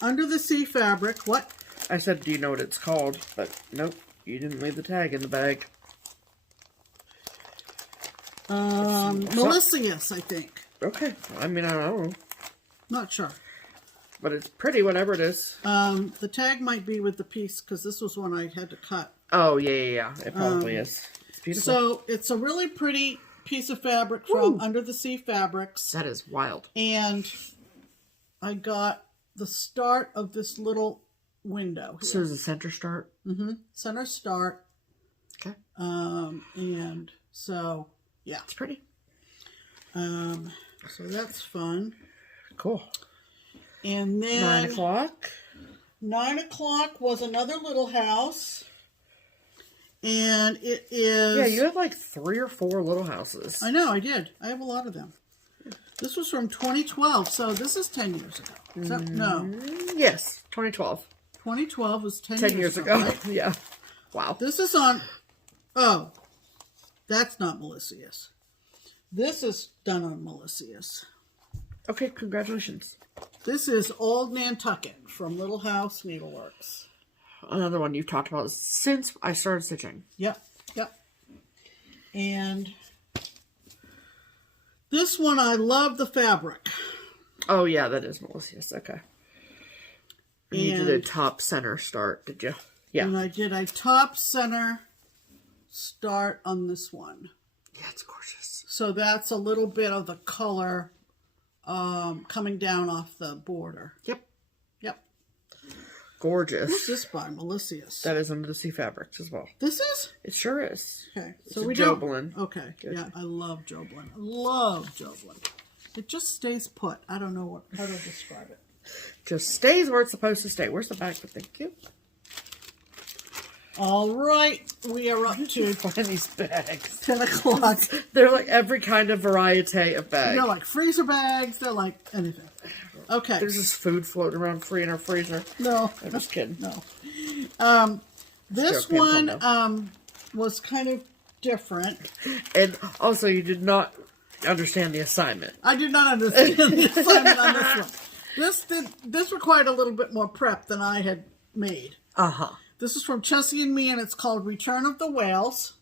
Under the Sea fabric. What? I said, do you know what it's called? But nope, you didn't leave the tag in the bag. Melisseus, I think. Okay. I mean, I don't know. Not sure. But it's pretty, whatever it is. The tag might be with the piece, because this was one I had to cut. Oh, yeah. It probably is. It's beautiful. So, it's a really pretty piece of fabric from Under the Sea Fabrics. That is wild. And I got the start of this little window here. So is the center start? Mm-hmm. Center start. Okay. And so, yeah. It's pretty. So that's fun. Cool. And then 9 o'clock. 9 o'clock was another little house. And it is... Yeah, you have like 3 or 4 little houses. I know, I did. I have a lot of them. This was from 2012, so this is 10 years ago. Is that, no. Yes, 2012. 2012 was 10 years ago. Right? Yeah. Wow. This is on... Oh. That's not Melisseus. This is done on Melisseus. Okay, congratulations. This is Old Nantucket from Little House Needleworks. Another one you've talked about since I started stitching. Yep. And this one, I love the fabric. Oh, yeah, that is Melisseus. Okay. And you did a top center start, did you? Yeah. And I did a top center start on this one. Yeah, it's gorgeous. So that's a little bit of the color coming down off the border. Yep. Gorgeous. Who's this by? Melisseus. That is Under the Sea Fabrics as well. This is? It sure is. Okay. So we Joblin. Okay. Good. Yeah, I love Joblin. It just stays put. I don't know how to describe it. Just stays where it's supposed to stay. Where's the bag? Thank you. All right. We are up to find these bags. 10 o'clock. They're like every kind of variety of bag. They're like freezer bags. They're like anything. Okay. There's just food floating around free in our freezer. No. I'm just kidding. No. This one was kind of different. And also, you did not understand the assignment. I did not understand the assignment on this one. This required a little bit more prep than I had made. Uh-huh. This is from Chessie and Me, and it's called Return of the Whales.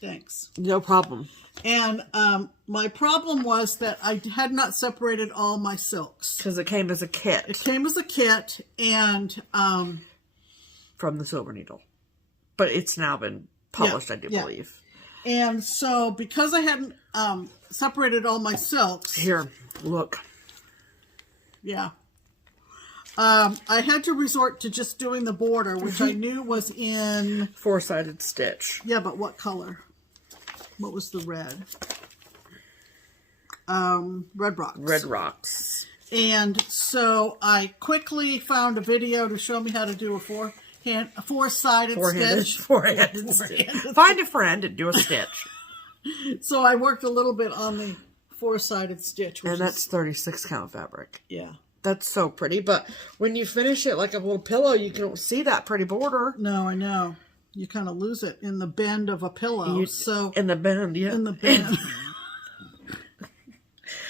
Thanks. No problem. And my problem was that I had not separated all my silks. Because it came as a kit. It came as a kit, and... from the Silver Needle. But it's now been published, I do believe. And so, because I hadn't separated all my silks... Here, look. Yeah. I had to resort to just doing the border, which I knew was in... Four-sided stitch. Yeah, but what color? What was the red? Red Rocks. Red Rocks. And so I quickly found a video to show me how to do a four-sided stitch. Four-handed stitch. Find a friend and do a stitch. So I worked a little bit on the four-sided stitch. And that's 36 count fabric. Yeah. That's so pretty. But when you finish it like a little pillow, you can see that pretty border. No, I know. You kind of lose it in the bend of a pillow. In the bend, yeah. In the bend.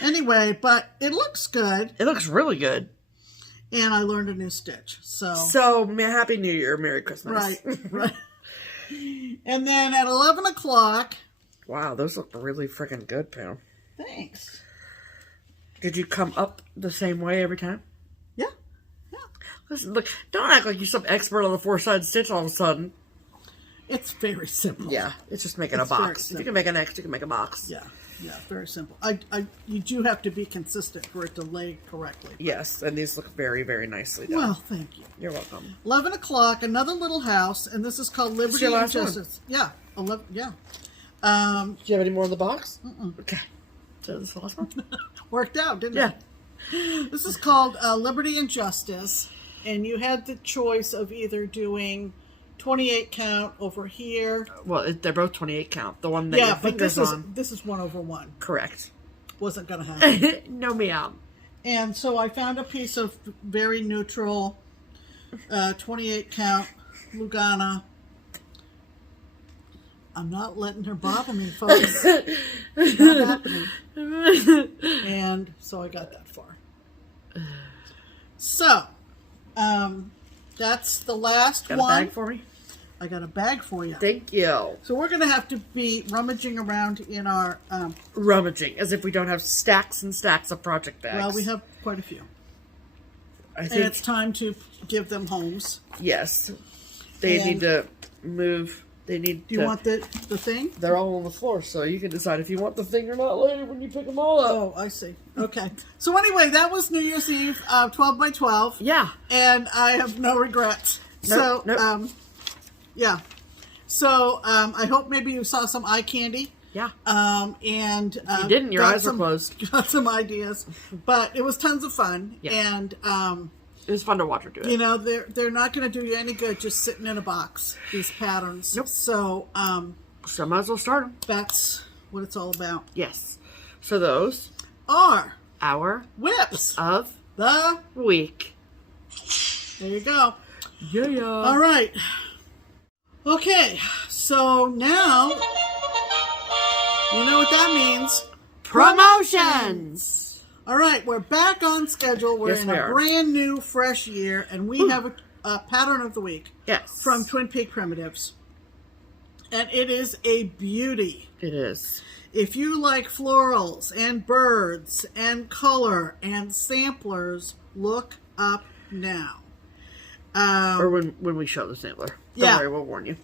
Anyway, but it looks good. It looks really good. And I learned a new stitch. So Happy New Year, Merry Christmas. Right. And then at 11 o'clock. Wow, those look really freaking good, Pam. Thanks. Did you come up the same way every time? Yeah. Listen, look, don't act like you're some expert on the four-sided stitch all of a sudden. It's very simple. Yeah, it's just making a box. If you can make an X, you can make a box. Yeah, very simple. You do have to be consistent for it to lay correctly. Yes, and these look very, very nicely done. Well, thank you. You're welcome. 11 o'clock, another little house, and this is called Liberty and Justice. Yeah, 11. Yeah. Do you have any more in the box? Mm-mm. Okay. So this is the last one? Worked out, didn't it? Yeah. This is called Liberty and Justice, and you had the choice of either doing 28 count over here. Well, they're both 28 count. The one that your finger's on. This is 1/1. Correct. Wasn't going to happen. No meow. And so I found a piece of very neutral 28 count Lugana. I'm not letting her bother me, folks. It's not happening. And so I got that far. So, that's the last one. Got a bag for me? I got a bag for you. Thank you. So we're going to have to be rummaging around in our... rummaging, as if we don't have stacks and stacks of project bags. Well, we have quite a few. I think, and it's time to give them homes. Yes. They need to move... Do you want the thing? They're all on the floor, so you can decide if you want the thing or not later when you pick them all up. Oh, I see. Okay. So anyway, that was New Year's Eve, 12 by 12. Yeah. And I have no regrets. Nope, yeah. So I hope maybe you saw some eye candy. Yeah. And if you didn't, your eyes were closed. Got some ideas, but it was tons of fun. Yeah. And it was fun to watch her do it. You know, they're not going to do you any good just sitting in a box, these patterns. Nope. So, so might as well start them. That's what it's all about. Yes. So those are our whips of the week. There you go. Yeah. All right. Okay. So now, you know what that means. Promotions. All right, we're back on schedule. We're in a brand new, fresh year, and we have a pattern of the week. Yes. From Twin Peak Primitives. And it is a beauty. It is. If you like florals and birds and color and samplers, look up now. Or when we show the sampler. Don't worry, we'll warn you.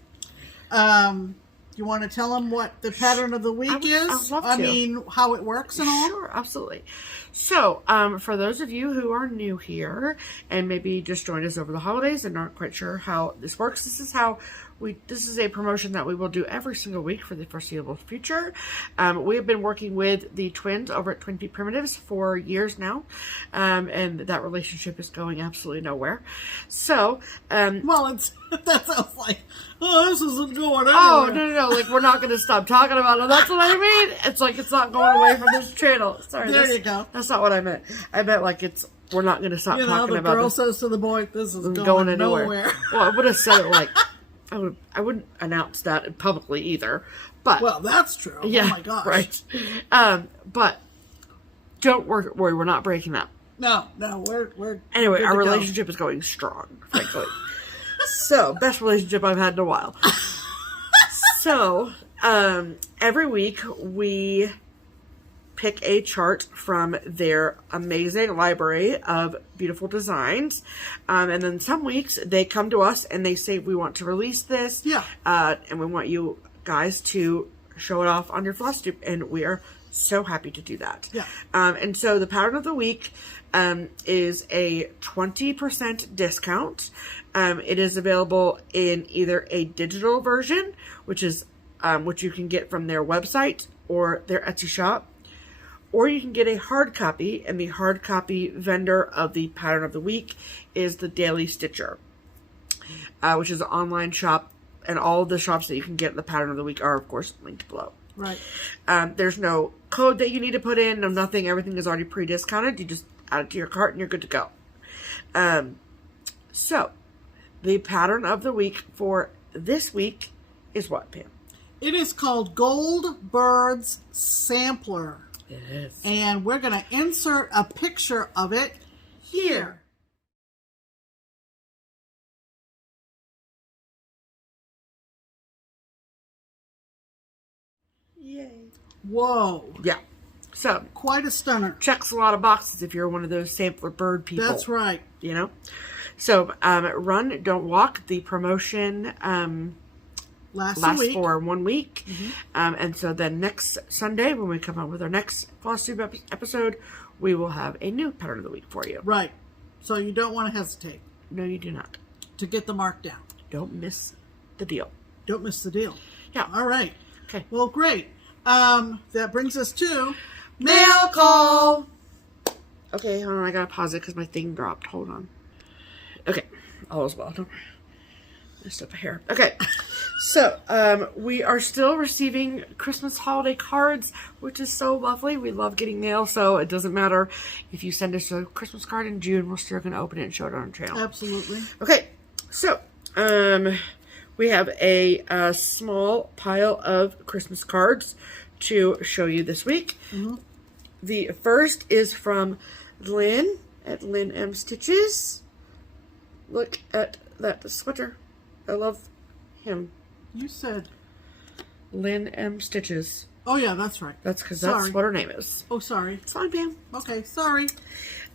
You want to tell them what the pattern of the week is? I would love to. I mean, how it works and all? Sure, absolutely. So, for those of you who are new here and maybe just joined us over the holidays and aren't quite sure how this works, this is a promotion that we will do every single week for the foreseeable future. We have been working with the twins over at Twin Peak Primitives for years now, and that relationship is going absolutely nowhere. So, well, that sounds like, this isn't going anywhere. Oh, no, like, we're not going to stop talking about it. That's what I mean. It's like it's not going away from this channel. Sorry. There you go. That's not what I meant. I meant like we're not going to stop talking about it. The girl says to the boy, this is going nowhere. Well, I would have said it like, I wouldn't announce that publicly either. But well, that's true. Yeah, oh my gosh. Right. But don't worry, we're not breaking up. No, we're anyway, our relationship is going strong, frankly. So, best relationship I've had in a while. So, every week we pick a chart from their amazing library of beautiful designs. And then some weeks they come to us and they say, we want to release this. Yeah. And we want you guys to show it off on your FlossTube. And we are so happy to do that. Yeah. And so the pattern of the week is a 20% discount. It is available in either a digital version, which is which you can get from their website or their Etsy shop, or you can get a hard copy, and the hard copy vendor of the pattern of the week is the Daily Stitcher, which is an online shop, and all of the shops that you can get the pattern of the week are, of course, linked below. Right. There's no code that you need to put in, no nothing. Everything is already pre-discounted. You just add it to your cart and you're good to go. So, the pattern of the week for this week is what, Pam? It is called Goldbird's Sampler. It is. And we're going to insert a picture of it here. Yay. Whoa. Yeah. So, quite a stunner. Checks a lot of boxes if you're one of those sampler bird people. That's right. You know? So, Run, Don't Walk, the promotion lasts for 1 week. And so then next Sunday, when we come out with our next FlossTube episode, we will have a new pattern of the week for you. Right. So you don't want to hesitate. No, you do not. To get the mark down. Don't miss the deal. Don't miss the deal. Yeah. All right. Okay. Well, great. That brings us to mail call. Okay, hold on. I gotta pause it because my thing dropped. Hold on. Okay. All is well. Don't messed up a hair. Okay. So, we are still receiving Christmas holiday cards, which is so lovely. We love getting mail, so it doesn't matter if you send us a Christmas card in June. We're still going to open it and show it on our channel. Absolutely. Okay. So, we have a small pile of Christmas cards to show you this week. The first is from Lynn at LynnM Stitches. Look at that sweater. I love him. You said LynnM Stitches. Oh, yeah, that's right. That's because that's what her name is. Oh, sorry. It's fine, Pam. Okay, sorry.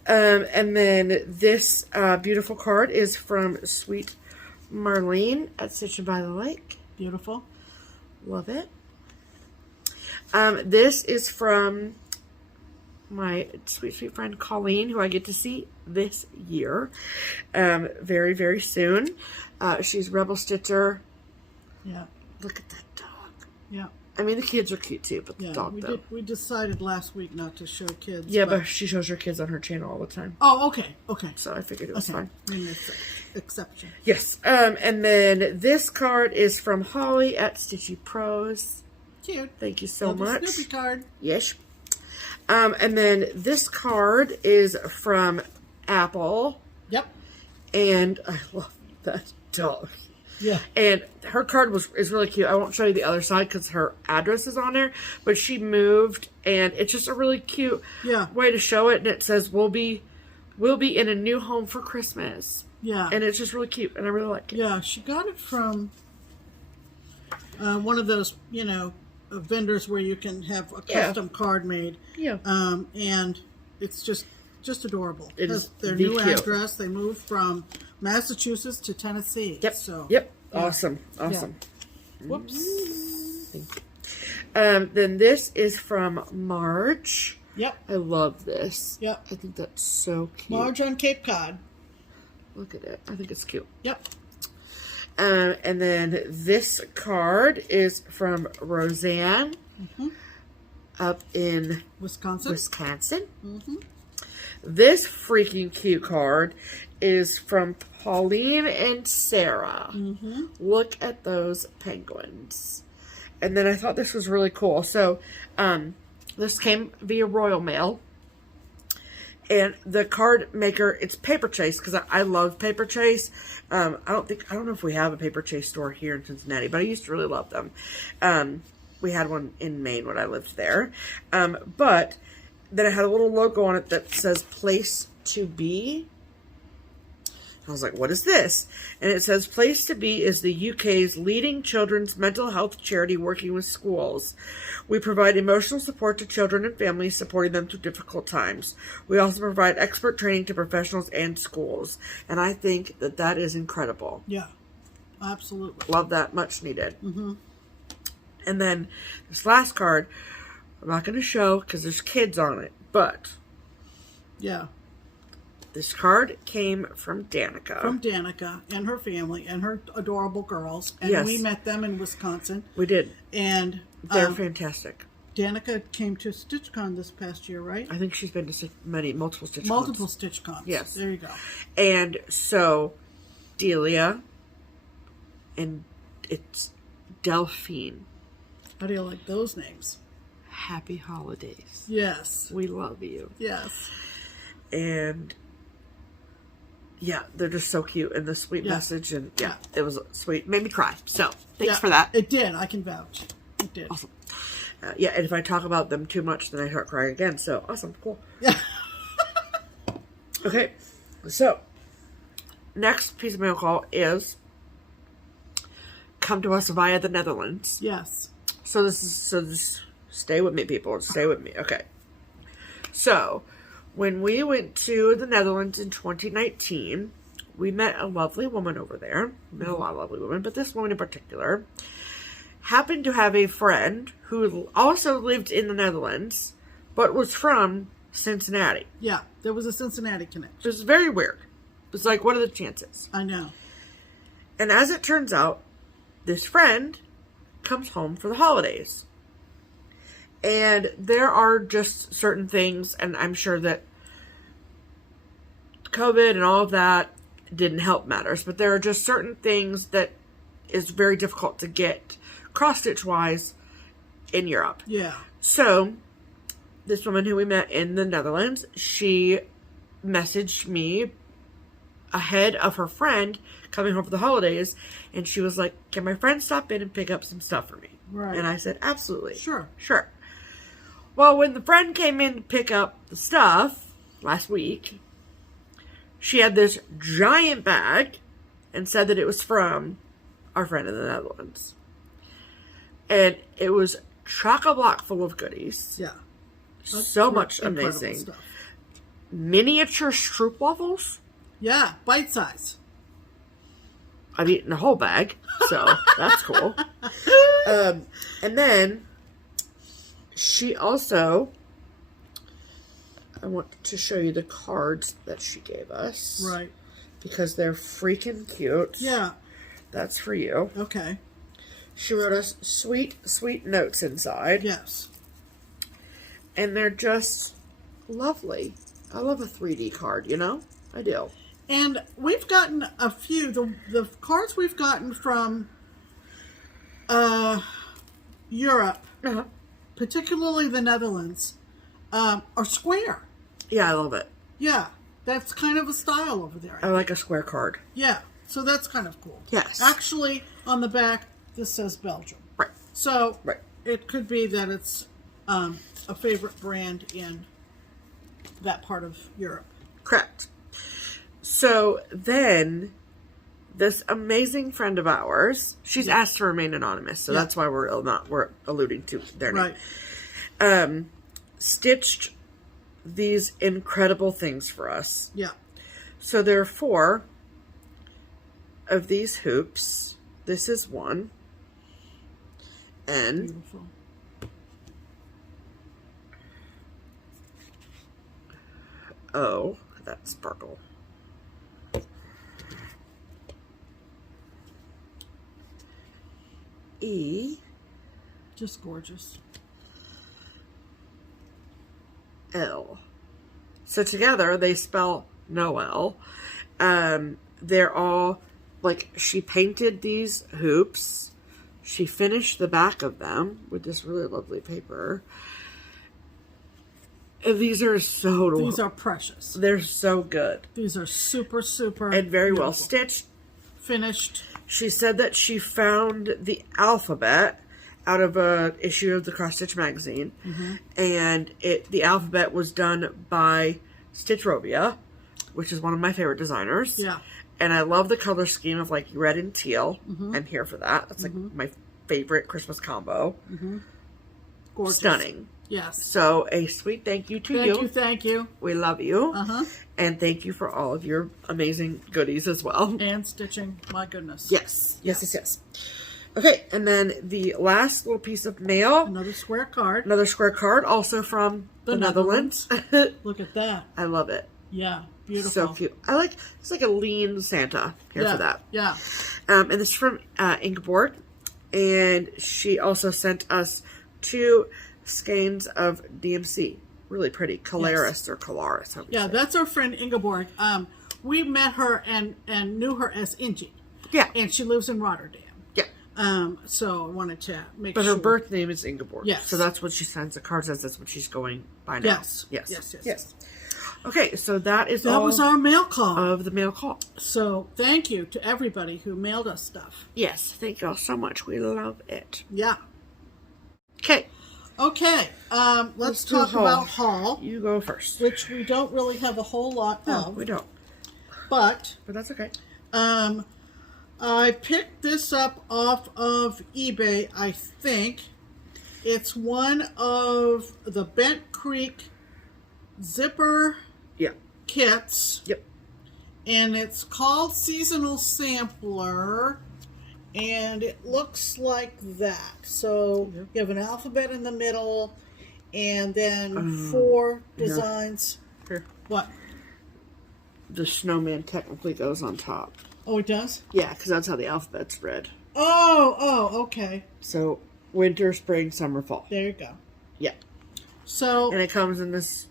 And then this beautiful card is from Sweet Marlene at Stitchin' by the Lake. Beautiful. Love it. This is from my sweet, sweet friend Colleen, who I get to see this year. Very, very soon. She's Rebel Stitcher. Yeah. Look at that dog. Yeah. I mean, the kids are cute too, but the Yeah, dog, though. we decided last week not to show kids. Yeah, but she shows her kids on her channel all the time. Oh, okay. Okay. So I figured it was fine. I mean, it's an exception. Yes. And then this card is from Holly at Stitchy Prose. Cute. Thank you so Love the much. Snoopy card. Yes. And then this card is from Apple. Yep. And I love that dog. Yeah. And her card is really cute. I won't show you the other side because her address is on there. But she moved, and it's just a really cute way to show it. And it says, we'll be in a new home for Christmas. Yeah. And it's just really cute, and I really like it. Yeah, she got it from one of those, vendors where you can have a custom card made. Yeah. And it's just adorable. It is their new address. They moved from Massachusetts to Tennessee. Yep. So. Yep. Awesome. Awesome. Yeah. Whoops. Thank you. Then this is from Marge. Yep. I love this. Yep. I think that's so cute. Marge on Cape Cod. Look at it. I think it's cute. Yep. And then this card is from Roseanne up in Wisconsin. This freaking cute card is from Pauline and Sarah. Look at those penguins. And then I thought this was really cool. So this came via Royal Mail. And the card maker, it's Paper Chase, because I love Paper Chase. I don't know if we have a Paper Chase store here in Cincinnati, but I used to really love them. We had one in Maine when I lived there. But then it had a little logo on it that says Place to Be. I was like, what is this? And it says Place to Be is the UK's leading children's mental health charity working with schools. We provide emotional support to children and families, supporting them through difficult times. We also provide expert training to professionals and schools. And I think that that is incredible. Yeah, absolutely. Love that. Much needed. And then this last card, I'm not going to show because there's kids on it. But yeah, this card came from Danica. From Danica and her family and her adorable girls. And we met them in Wisconsin. We did. And they're fantastic. Danica came to StitchCon this past year, right? I think she's been to multiple StitchCons. Multiple StitchCons. Yes. There you go. And so, Delia, and it's Delphine. How do you like those names? Happy holidays. Yes. We love you. Yes. And yeah, they're just so cute, and the sweet message, and it was sweet. Made me cry. So, thanks for that. It did. I can vouch. It did. Awesome. Yeah, and if I talk about them too much, then I start crying again. So, awesome. Cool. Yeah. Okay. So, next piece of mail call is come to us via the Netherlands. Yes. So stay with me, people. Stay with me. Okay. So, when we went to the Netherlands in 2019, we met a lovely woman over there. We met a lot of lovely women, but this woman in particular happened to have a friend who also lived in the Netherlands, but was from Cincinnati. Yeah, there was a Cincinnati connection. It was very weird. It was like, what are the chances? I know. And as it turns out, this friend comes home for the holidays. And there are just certain things, and I'm sure that COVID and all of that didn't help matters, but there are just certain things that is very difficult to get cross-stitch wise in Europe. Yeah. So, this woman who we met in the Netherlands, she messaged me ahead of her friend coming home for the holidays, and she was like, can my friend stop in and pick up some stuff for me? Right. And I said, absolutely. Sure. Well, when the friend came in to pick up the stuff last week, she had this giant bag and said that it was from our friend in the Netherlands. And it was chock-a-block full of goodies. Yeah. So much amazing stuff. Miniature stroopwafels. Yeah, bite size. I've eaten a whole bag, so that's cool. And then she also, I want to show you the cards that she gave us. Right. Because they're freaking cute. Yeah. That's for you. Okay. She wrote us sweet, sweet notes inside. Yes. And they're just lovely. I love a 3D card, you know? I do. And we've gotten a few. The cards we've gotten from Europe, particularly the Netherlands, are square. Yeah, I love it. Yeah. That's kind of a style over there. I like a square card. Yeah. So that's kind of cool. Yes. Actually, on the back, this says Belgium. Right. So right. It could be that it's a favorite brand in that part of Europe. Correct. So then, this amazing friend of ours, she's asked to remain anonymous, so that's why we're alluding to their name. Right. Stitched these incredible things for us. Yeah. So there are 4 of these hoops. This is one. And beautiful. Oh, that sparkle. E. Just gorgeous. L. So together they spell Noel. They're all, like, she painted these hoops. She finished the back of them with this really lovely paper. And these are These are precious. They're so good. These are super, super and very beautiful. well stitched. Finished. She said that she found the alphabet out of a issue of the Cross Stitch magazine, and the alphabet was done by Stitchrovia, which is one of my favorite designers. Yeah. And I love the color scheme of, like, red and teal. I'm here for that. That's like my favorite Christmas combo. Gorgeous. Stunning. Yes. So a sweet thank you to you. Thank you. We love you. And thank you for all of your amazing goodies as well. And stitching. My goodness. Yes. Okay, and then the last little piece of mail. Another square card. Another square card, also from the Netherlands. Look at that. I love it. Yeah, beautiful. So cute. It's like a lean Santa. Here for that. Yeah. And this is from Ingeborg. And she also sent us 2 skeins of DMC. Really pretty. Calaris or Calaris. Yeah, that's our friend Ingeborg. We met her and knew her as Ingie. Yeah. And she lives in Rotterdam. Yeah. So I wanted to make sure. But her birth name is Ingeborg. Yes. So that's what she signs the cards as. That's what she's going by now. Yes. Okay, so that was our mail call. Of the mail call. So thank you to everybody who mailed us stuff. Yes, thank you all so much. We love it. Yeah. Okay. Let's talk about haul. You go first. Which we don't really have a whole lot of. No, we don't. But that's okay. I picked this up off of eBay, I think. It's one of the Bent Creek zipper kits. Yep. And it's called Seasonal Sampler. And it looks like that. So you have an alphabet in the middle, and then 4 designs. Here. What? The snowman technically goes on top. Oh, it does? Yeah, because that's how the alphabet's read. Oh, okay. So winter, spring, summer, fall. There you go. Yeah. So. And it comes in this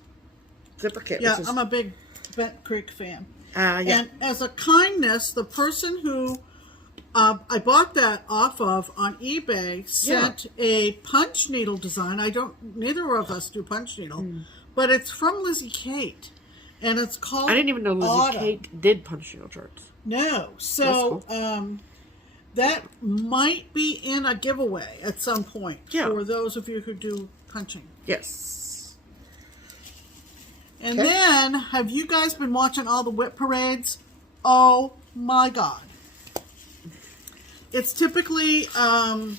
zipper kit. Yeah, I'm a big Bent Creek fan. Yeah. And as a kindness, the person who I bought that off of on eBay sent a punch needle design. Neither of us do punch needle, but it's from Lizzie Kate, and it's called I didn't even know Lizzie Kate did punch needle charts. No, so cool. That might be in a giveaway at some point for those of you who do punching. Yes. And then, have you guys been watching all the whip parades? Oh my God. It's typically something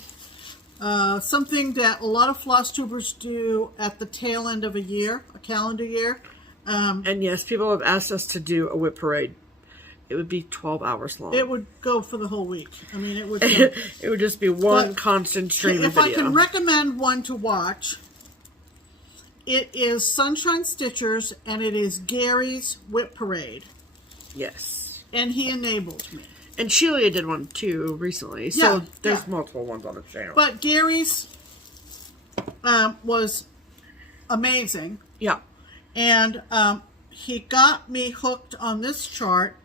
that a lot of floss tubers do at the tail end of a year, a calendar year. And yes, people have asked us to do a whip parade. It would be 12 hours long. It would go for the whole week. I mean, it would go. It would just be one constant stream of video. If I can recommend one to watch, it is Sunshine Stitchers, and it is Gary's Whip Parade. Yes. And he enabled me. And Shelia did one too recently, so there's multiple ones on the channel. But Gary's was amazing. Yeah. And he got me hooked on this chart.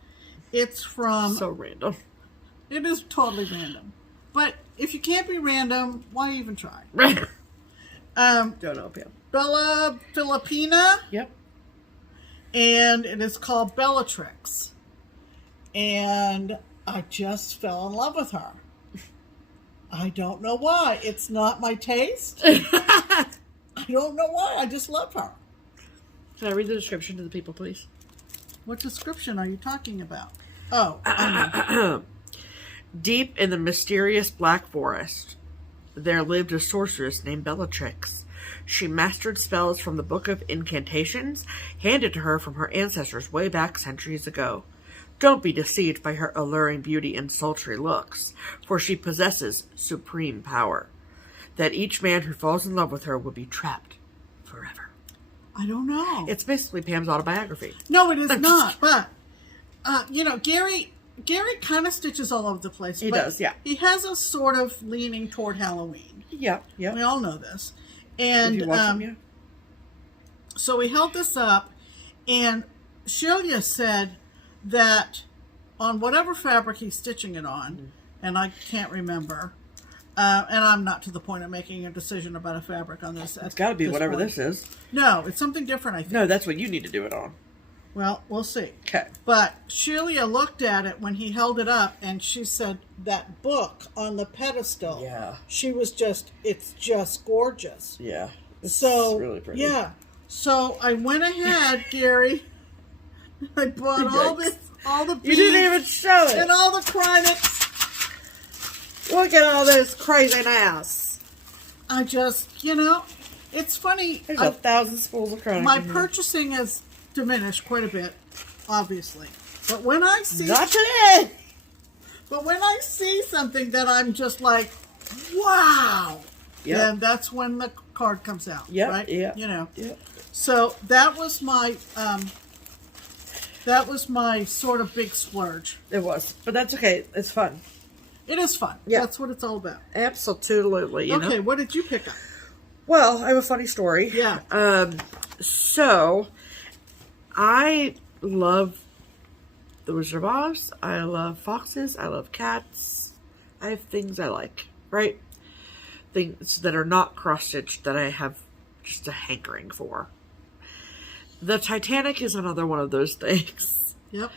It's from... So random. It is totally random. But if you can't be random, why even try? Right. Don't know, Pam. Bella Filipina. Yep. And it is called Bellatrix. And I just fell in love with her. I don't know why. It's not my taste. I don't know why. I just love her. Can I read the description to the people, please? What description are you talking about? Oh, I know. Deep in the mysterious Black Forest, there lived a sorceress named Bellatrix. She mastered spells from the Book of Incantations, handed to her from her ancestors way back centuries ago. Don't be deceived by her alluring beauty and sultry looks, for she possesses supreme power. That each man who falls in love with her will be trapped forever. I don't know. It's basically Pam's autobiography. No, it is not. But, Gary kind of stitches all over the place. He does, yeah. He has a sort of leaning toward Halloween. Yeah, yeah. We all know this. And Did you watch him yet? So we held this up, and Shelia said that on whatever fabric he's stitching it on, and I can't remember, and I'm not to the point of making a decision about a fabric on this. It's got to be whatever this is. No, it's something different, I think. No, that's what you need to do it on. Well, we'll see. Okay. But Shelia looked at it when he held it up, and she said that book on the pedestal. Yeah. She was it's just gorgeous. Yeah. It's really pretty. Yeah. So I went ahead, Gary. I bought all the beads. You didn't even show it. And all the Krynics. Look at all this craziness. I just, it's funny. There's 1,000 spools of Krynic. My purchasing has diminished quite a bit, obviously. But when I see... Not today! But when I see something that I'm just like, wow, then that's when the card comes out, right? Yeah. Yep. So that was my sort of big splurge. It was, but that's okay. It's fun. It is fun. Yeah. That's what it's all about. Absolutely. Okay, what did you pick up? Well, I have a funny story. Yeah. So, I love the Wizard of Oz. I love foxes. I love cats. I have things I like, right? Things that are not cross-stitched that I have just a hankering for. The Titanic is another one of those things. Yep.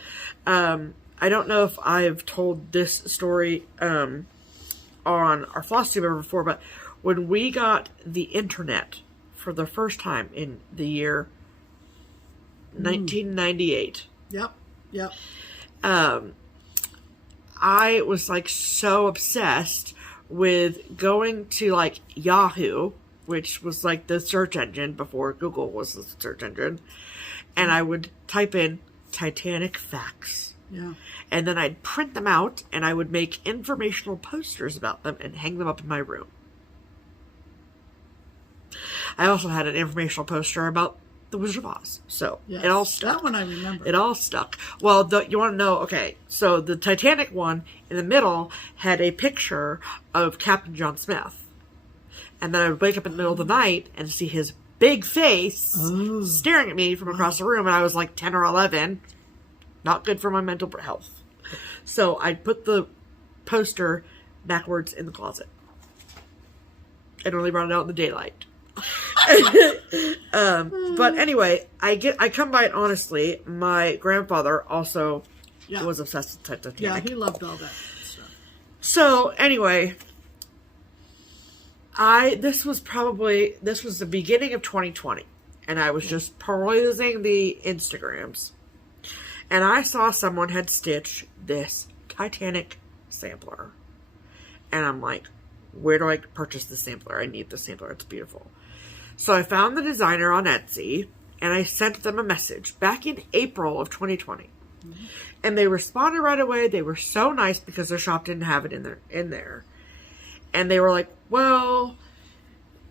I don't know if I've told this story on our FlossTube ever before, but when we got the internet for the first time in the year 1998. Yep. Yep. I was like so obsessed with going to like Yahoo, which was like the search engine before Google was the search engine, and I would type in Titanic facts. Yeah. And then I'd print them out and I would make informational posters about them and hang them up in my room. I also had an informational poster about the Wizard of Oz. So Yes. it all stuck. That one I remember. It all stuck. Well, you want to know, okay, so the Titanic one in the middle had a picture of Captain John Smith. And then I would wake up in the middle of the night and see his big face staring at me from across the room. And I was like 10 or 11. Not good for my mental health. So I put the poster backwards in the closet. And only brought it out in the daylight. But anyway, I come by it honestly. My grandfather also was obsessed with Titanic. Yeah, he loved all that stuff. So anyway, this was the beginning of 2020, and I was just perusing the Instagrams, and I saw someone had stitched this Titanic sampler, and I'm like, where do I purchase the sampler? I need the sampler. It's beautiful. So I found the designer on Etsy, and I sent them a message back in April of 2020. Mm-hmm. And they responded right away. They were so nice because their shop didn't have it in there. And they were like, well,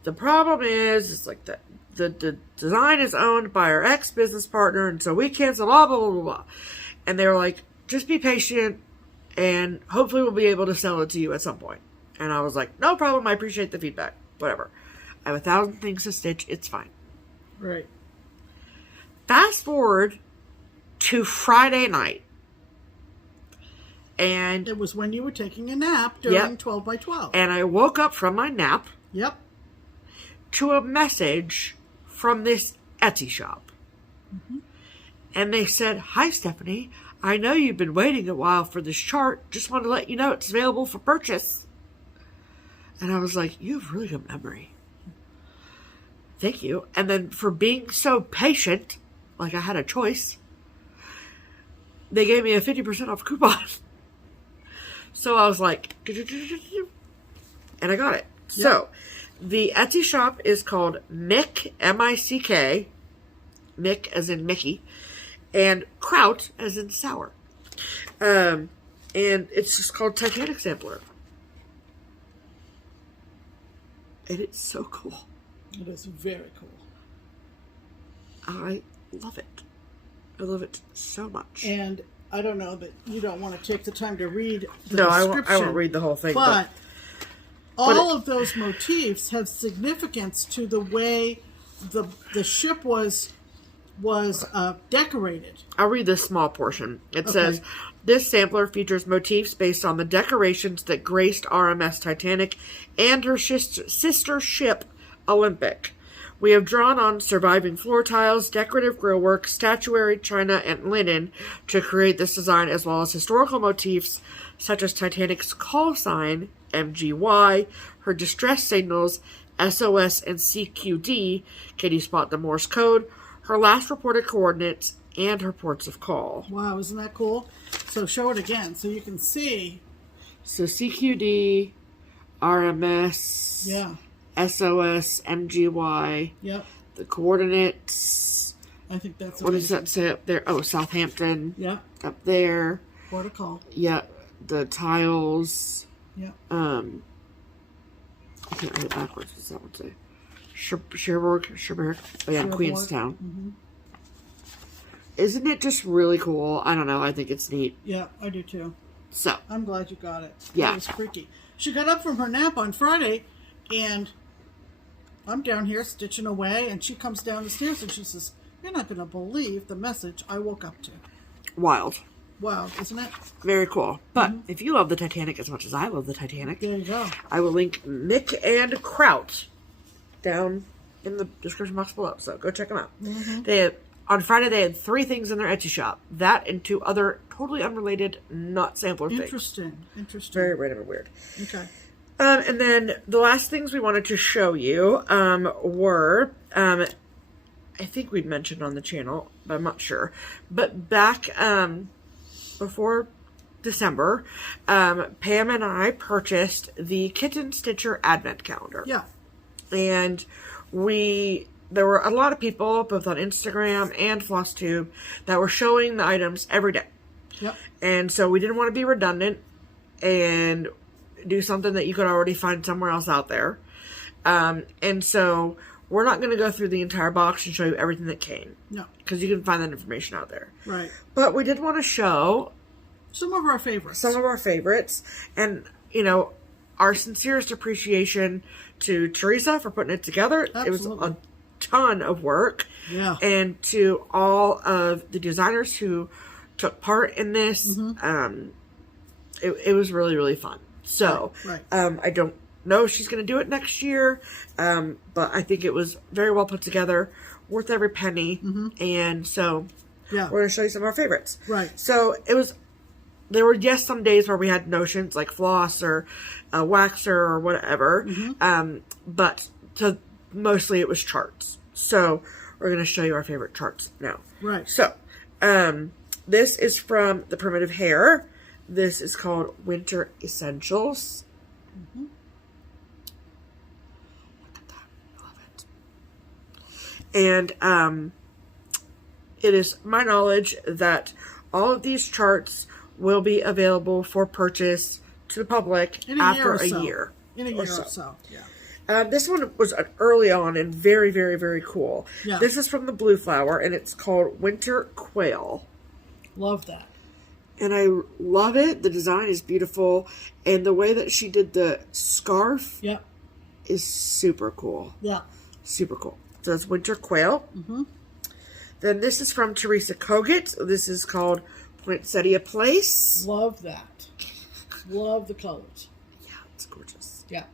the problem is, it's like the design is owned by our ex-business partner, and so we cancel, blah, blah, blah, blah. And they were like, just be patient, and hopefully we'll be able to sell it to you at some point. And I was like, no problem, I appreciate the feedback. Whatever. I have 1,000 things to stitch, it's fine. Right. Fast forward to Friday night. And it was when you were taking a nap during 12 by 12. And I woke up from my nap. Yep. To a message from this Etsy shop. Mm-hmm. And they said, hi, Stephanie. I know you've been waiting a while for this chart. Just want to let you know it's available for purchase. And I was like, you have really good memory. Thank you. And then for being so patient, like I had a choice, they gave me a 50% off coupon. So I was like, and I got it. Yep. So the Etsy shop is called Mick, M-I-C-K, Mick as in Mickey, and Kraut as in sour. And it's just called Titanic Sampler. And it's so cool. It is very cool. I love it. I love it so much. And I don't know that you don't want to take the time to read the description. I won't read the whole thing. But all of those motifs have significance to the way the ship was decorated. I'll read this small portion. It says, this sampler features motifs based on the decorations that graced RMS Titanic and her sister ship Olympic. We have drawn on surviving floor tiles, decorative grillwork, statuary, china, and linen to create this design, as well as historical motifs such as Titanic's call sign, MGY, her distress signals, SOS and CQD, can you spot the Morse code, her last reported coordinates, and her ports of call. Wow, isn't that cool? So show it again so you can see. So CQD, RMS, SOS, MGY. Yep. The coordinates. I think that's what does that say up there? Oh, Southampton. Yep. Up there. Port of call. Yep. The tiles. Yep. I can't read it backwards. What does that one say? Cherbourg. Oh yeah, Queenstown. Mm-hmm. Isn't it just really cool? I don't know. I think it's neat. Yeah, I do too. So. I'm glad you got it. Yeah. It was freaky. She got up from her nap on Friday and I'm down here stitching away, and she comes down the stairs and she says, "You're not going to believe the message I woke up to." Wild. Wow, isn't it? Very cool. But if you love the Titanic as much as I love the Titanic, There you go. I will link MickandKraut down in the description box below. So go check them out. They had, on Friday, they had 3 things in their Etsy shop. That and 2 other totally unrelated, not sampler things. Interesting. Very random and weird. Okay. And then the last things we wanted to show you were, I think we'd mentioned on the channel, but I'm not sure. But back before December, Pam and I purchased the Kitten Stitcher Advent Calendar. Yeah. And there were a lot of people, both on Instagram and FlossTube, that were showing the items every day. Yep. And so we didn't want to be redundant and do something that you could already find somewhere else out there. And so we're not going to go through the entire box and show you everything that came. No. Because you can find that information out there. Right. But we did want to show some of our favorites. And, you know, our sincerest appreciation to Theresa for putting it together. Absolutely. It was a ton of work. Yeah. And to all of the designers who took part in this, it was really, really fun. So, right. I don't know if she's going to do it next year, but I think it was very well put together, worth every penny, and so we're going to show you some of our favorites. Right. So there were some days where we had notions like floss or waxer or whatever, but mostly it was charts. So we're going to show you our favorite charts now. Right. So this is from the Primitive Hare. This is called Winter Essentials. Look at that. I love it. And it is my knowledge that all of these charts will be available for purchase to the public after a year. In a year or so. Yeah. This one was early on and very, very, very cool. Yeah. This is from the Blue Flower, and it's called Winter Quail. Love that. And I love it. The design is beautiful. And the way that she did the scarf is super cool. Yeah. Super cool. So it's Winter Quail. Then this is from Theresa Kogut. This is called Poinsettia Place. Love that. Love the colors. Yeah, it's gorgeous. Yeah.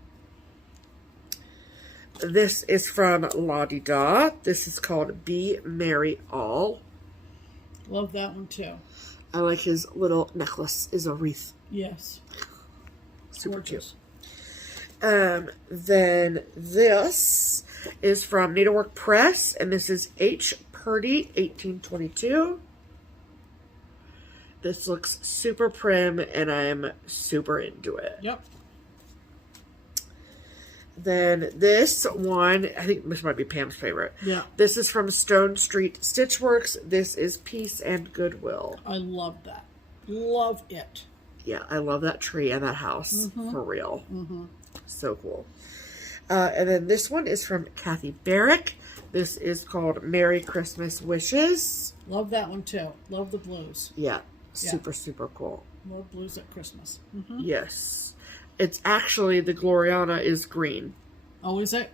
This is from La Di Da. This is called Be Merry All. Love that one too. I like his little necklace is a wreath. Yes. Super gorgeous. Cute. Then this is from Needlework Press, and this is H. Purdy 1822. This looks super prim, and I am super into it. Yep. Then this one, I think this might be Pam's favorite. Yeah. This is from Stone Street Stitchworks. This is Peace and Goodwill. I love that. Love it. Yeah, I love that tree and that house. For real. So cool. And then this one is from Kathy Barrick. This is called Merry Christmas Wishes. Love that one too. Love the blues. Yeah. Super, super cool. Love blues at Christmas. Yes. It's actually, the Gloriana is green. Oh, is it?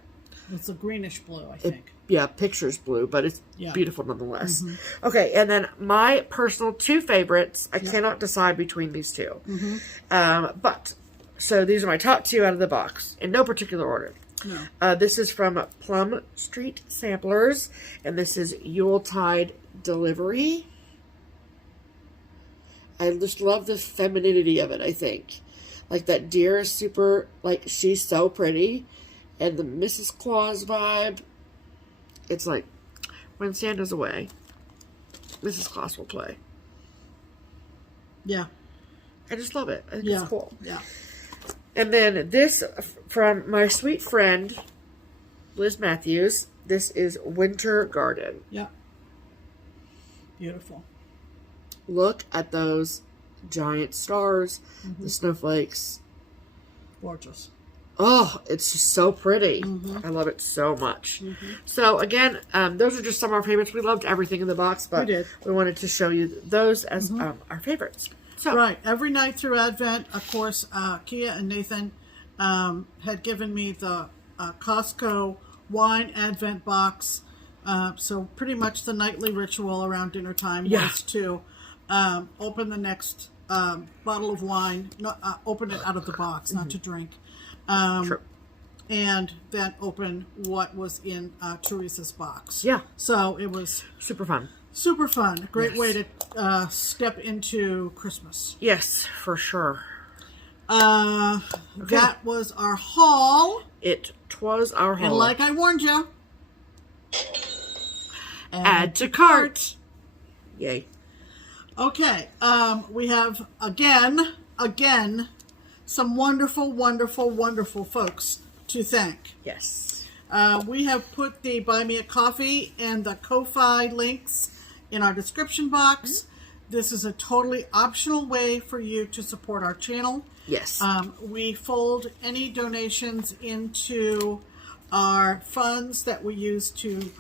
It's a greenish blue, I think. Picture's blue, but it's beautiful nonetheless. Okay, and then my personal 2 favorites. I cannot decide between these 2. So these are my top 2 out of the box, in no particular order. No. This is from Plum Street Samplers, and this is Yuletide Delivery. I just love the femininity of it, I think. Like, that deer is super, like, she's so pretty. And the Mrs. Claus vibe, it's like, when Santa's away, Mrs. Claus will play. Yeah. I just love it. I think it's cool. Yeah. And then this from my sweet friend, Liz Matthews. This is Winter Garden. Yeah. Beautiful. Look at those giant stars, the snowflakes. Gorgeous. Oh, it's just so pretty. I love it so much. So again, those are just some of our favorites. We loved everything in the box, but we wanted to show you those as our favorites. So right. Every night through Advent, of course, Kea and Nathan had given me the Costco wine advent box. So pretty much the nightly ritual around dinner time was to open the next bottle of wine, open it out of the box, not to drink. True. And then open what was in Theresa's box. Yeah. So it was super fun. Super fun. Great way to step into Christmas. Yes, for sure. That was our haul. It was our haul. And like I warned you, add to cart. Yay. Okay. We have again, some wonderful, wonderful, wonderful folks to thank. Yes. We have put the Buy Me a Coffee and the Ko-Fi links in our description box. This is a totally optional way for you to support our channel. Yes. We fold any donations into our funds that we use to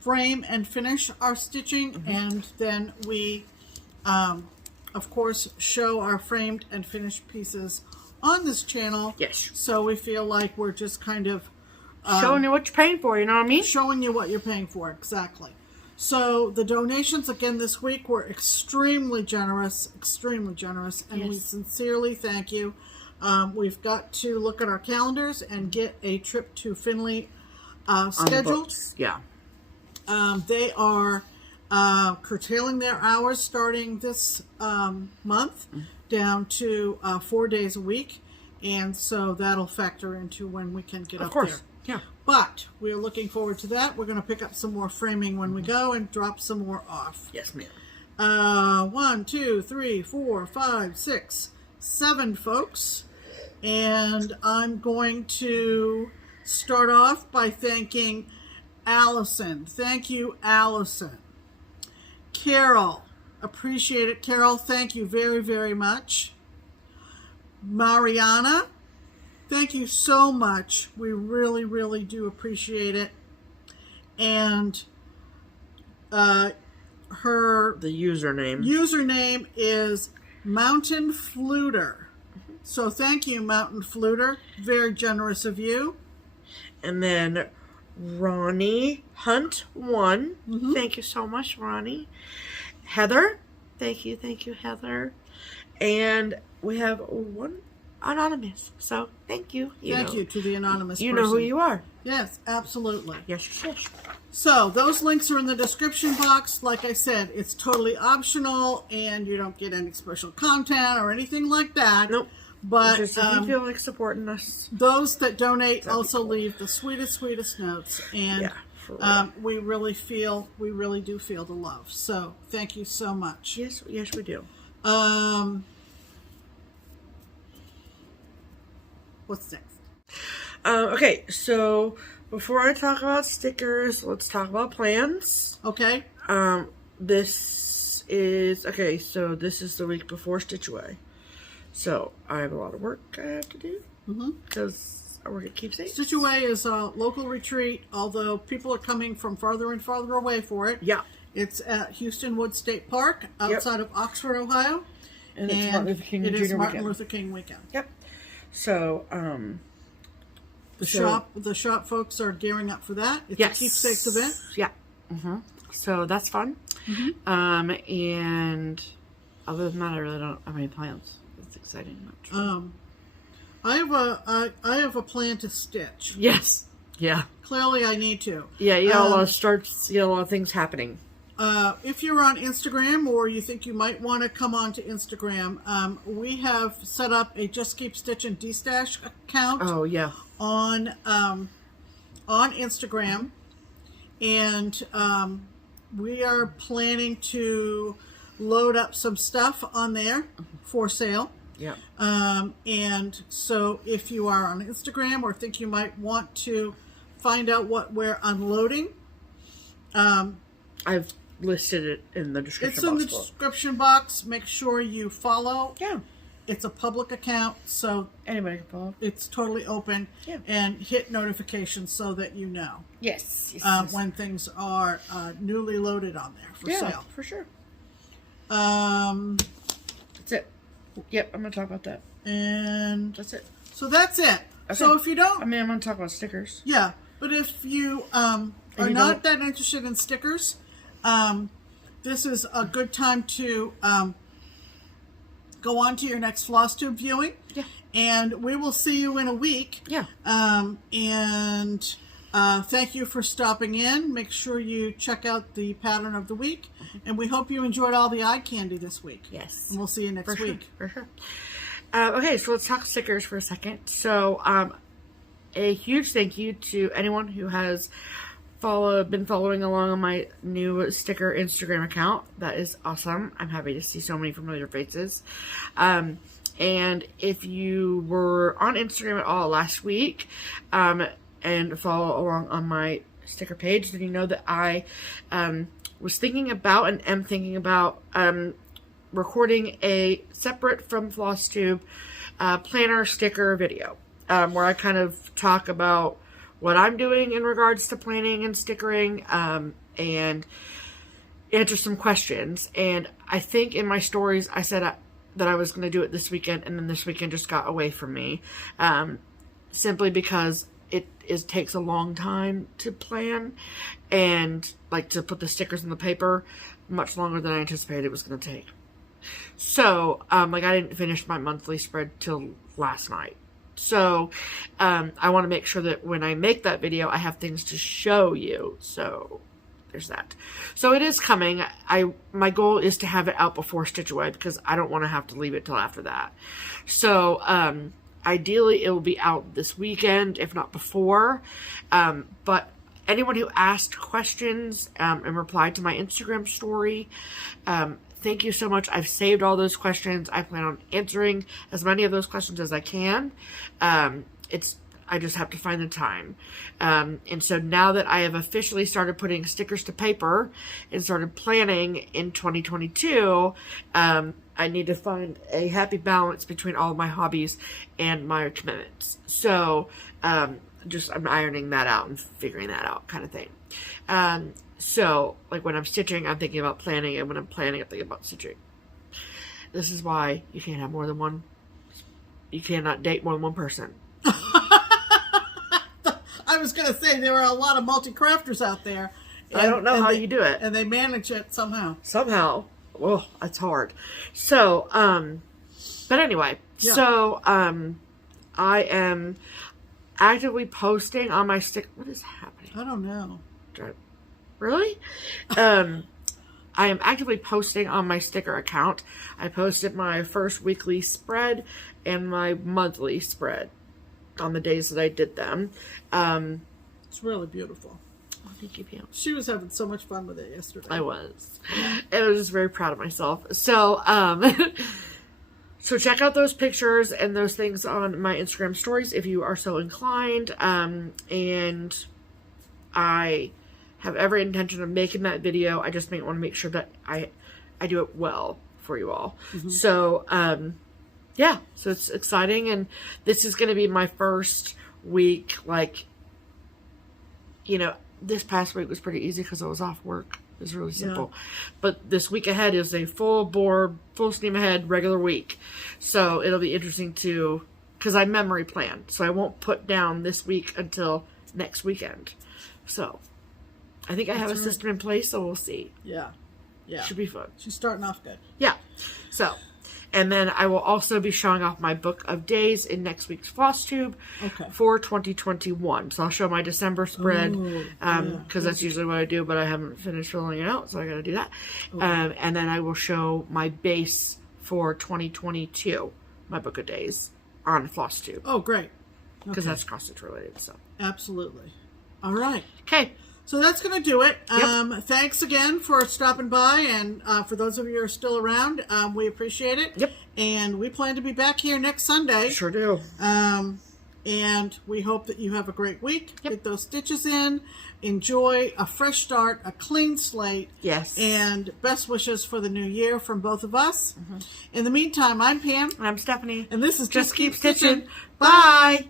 frame and finish our stitching, and then we, of course, show our framed and finished pieces on this channel. Yes. So we feel like we're just kind of showing you what you're paying for, you know what I mean? Showing you what you're paying for, exactly. So the donations again this week were extremely generous, and we sincerely thank you. We've got to look at our calendars and get a trip to Findlay scheduled. Yeah. They are curtailing their hours starting this month down to 4 days a week, and so that'll factor into when we can get up there. Yeah. But we're looking forward to that. We're going to pick up some more framing when we go and drop some more off. Yes, ma'am. 1, 2, 3, 4, 5, 6, 7 folks. And I'm going to start off by thanking Allison. Thank you, Allison. Carol. Appreciate it, Carol. Thank you very, very much. Mariana. Thank you so much. We really, really do appreciate it. And her username is Mountain Fluter. So thank you, Mountain Fluter. Very generous of you. And then Ronnie Hunt 1. Thank you so much, Ronnie. Heather. Thank you, Heather. And we have one anonymous. So thank you. Thank you to the anonymous person. You know who you are. Yes, absolutely. Yes, yes. So those links are in the description box. Like I said, it's totally optional, and you don't get any special content or anything like that. Nope. But just if you feel like supporting us, those that donate also leave the sweetest notes, and we really do feel the love. So thank you so much. Yes, we do. What's next? Okay, so before I talk about stickers, let's talk about plans. Okay. This is the week before Stitch Away. So I have a lot of work I have to do because I work at Keepsakes. Stitch Away is a local retreat, although people are coming from farther and farther away for it. Yeah. It's at Houston Woods State Park outside of Oxford, Ohio. And it's Martin Luther King weekend. Yep. So, the shop folks are gearing up for that. It's a Keepsakes event. Yeah. So that's fun. And other than that, I really don't have any plans. It's exciting. I have a plan to stitch. Yes. Yeah. Clearly, I need to. Yeah. You got a lot of starts. You got a lot of things happening. If you're on Instagram, or you think you might want to come on to Instagram, we have set up a JustKeepStitchin account. Oh yeah. On Instagram, and we are planning to load up some stuff on there for sale. Yeah. And so if you are on Instagram or think you might want to find out what we're unloading, I've listed it in the description box. It's in the description box. Make sure you follow. Yeah. It's a public account, so anybody can follow. It's totally open. Yeah. And hit notifications so that you know. Yes. When things are newly loaded on there for sale. For sure. That's it. Yep, I'm going to talk about that. And that's it. So that's it. Okay. So if you don't... I'm going to talk about stickers. Yeah. But if you are not that interested in stickers, this is a good time to go on to your next FlossTube viewing. Yeah. And we will see you in a week. Yeah. Thank you for stopping in. Make sure you check out the pattern of the week. And we hope you enjoyed all the eye candy this week. Yes. And we'll see you next week. For sure. Okay, so let's talk stickers for a second. So, a huge thank you to anyone who has been following along on my new sticker Instagram account. That is awesome. I'm happy to see so many familiar faces. And if you were on Instagram at all last week, and follow along on my sticker page, then you know that I was thinking about and am thinking about recording a separate from FlossTube planner sticker video where I kind of talk about what I'm doing in regards to planning and stickering and answer some questions. And I think in my stories I said that I was going to do it this weekend, and then this weekend just got away from me simply because it takes a long time to plan and like to put the stickers in the paper, much longer than I anticipated it was going to take. So, like I didn't finish my monthly spread till last night. So, I want to make sure that when I make that video, I have things to show you. So, there's that. So, it is coming. My goal is to have it out before Stitch Away because I don't want to have to leave it till after that. So, ideally, it will be out this weekend, if not before. But anyone who asked questions and replied to my Instagram story, thank you so much. I've saved all those questions. I plan on answering as many of those questions as I can. I just have to find the time. And so now that I have officially started putting stickers to paper and started planning in 2022, I need to find a happy balance between all of my hobbies and my commitments. So, I'm ironing that out and figuring that out kind of thing. So, like when I'm stitching, I'm thinking about planning, and when I'm planning, I'm thinking about stitching. This is why you can't have more than one. You cannot date more than one person. I was going to say there are a lot of multi-crafters out there. I don't know how you do it. And they manage it somehow. Somehow. Oh, it's hard. So, but anyway, yeah. So, I am actively posting on my What is happening? I don't know. Really? I am actively posting on my sticker account. I posted my first weekly spread and my monthly spread on the days that I did them. It's really beautiful. Oh, thank you, Pam. She was having so much fun with it yesterday. I was. And I was just very proud of myself. So, so check out those pictures and those things on my Instagram stories if you are so inclined. And I have every intention of making that video. I just want to make sure that I do it well for you all. Mm-hmm. So, yeah, so it's exciting. And this is going to be my first week, like, you know, this past week was pretty easy because I was off work. It was really simple. Yeah. But this week ahead is a full bore, full steam ahead, regular week. So it'll be interesting to, because I memory plan. So I won't put down this week until next weekend. So I think I have a system in place, so we'll see. Yeah. Yeah. Should be fun. She's starting off good. Yeah. So, and then I will also be showing off my book of days in next week's FlossTube for 2021. So I'll show my December spread because that's usually what I do, but I haven't finished filling it out, so I got to do that. Okay. And then I will show my base for 2022, my book of days on FlossTube. Oh, great. Because that's cross-stitch related. So absolutely. All right. Okay. So that's going to do it. Yep. Thanks again for stopping by. And for those of you who are still around, we appreciate it. Yep. And we plan to be back here next Sunday. Sure do. And we hope that you have a great week. Yep. Get those stitches in. Enjoy a fresh start, a clean slate. Yes. And best wishes for the new year from both of us. Mm-hmm. In the meantime, I'm Pam. And I'm Stephanie. And this is Just Keep Stitching. Bye.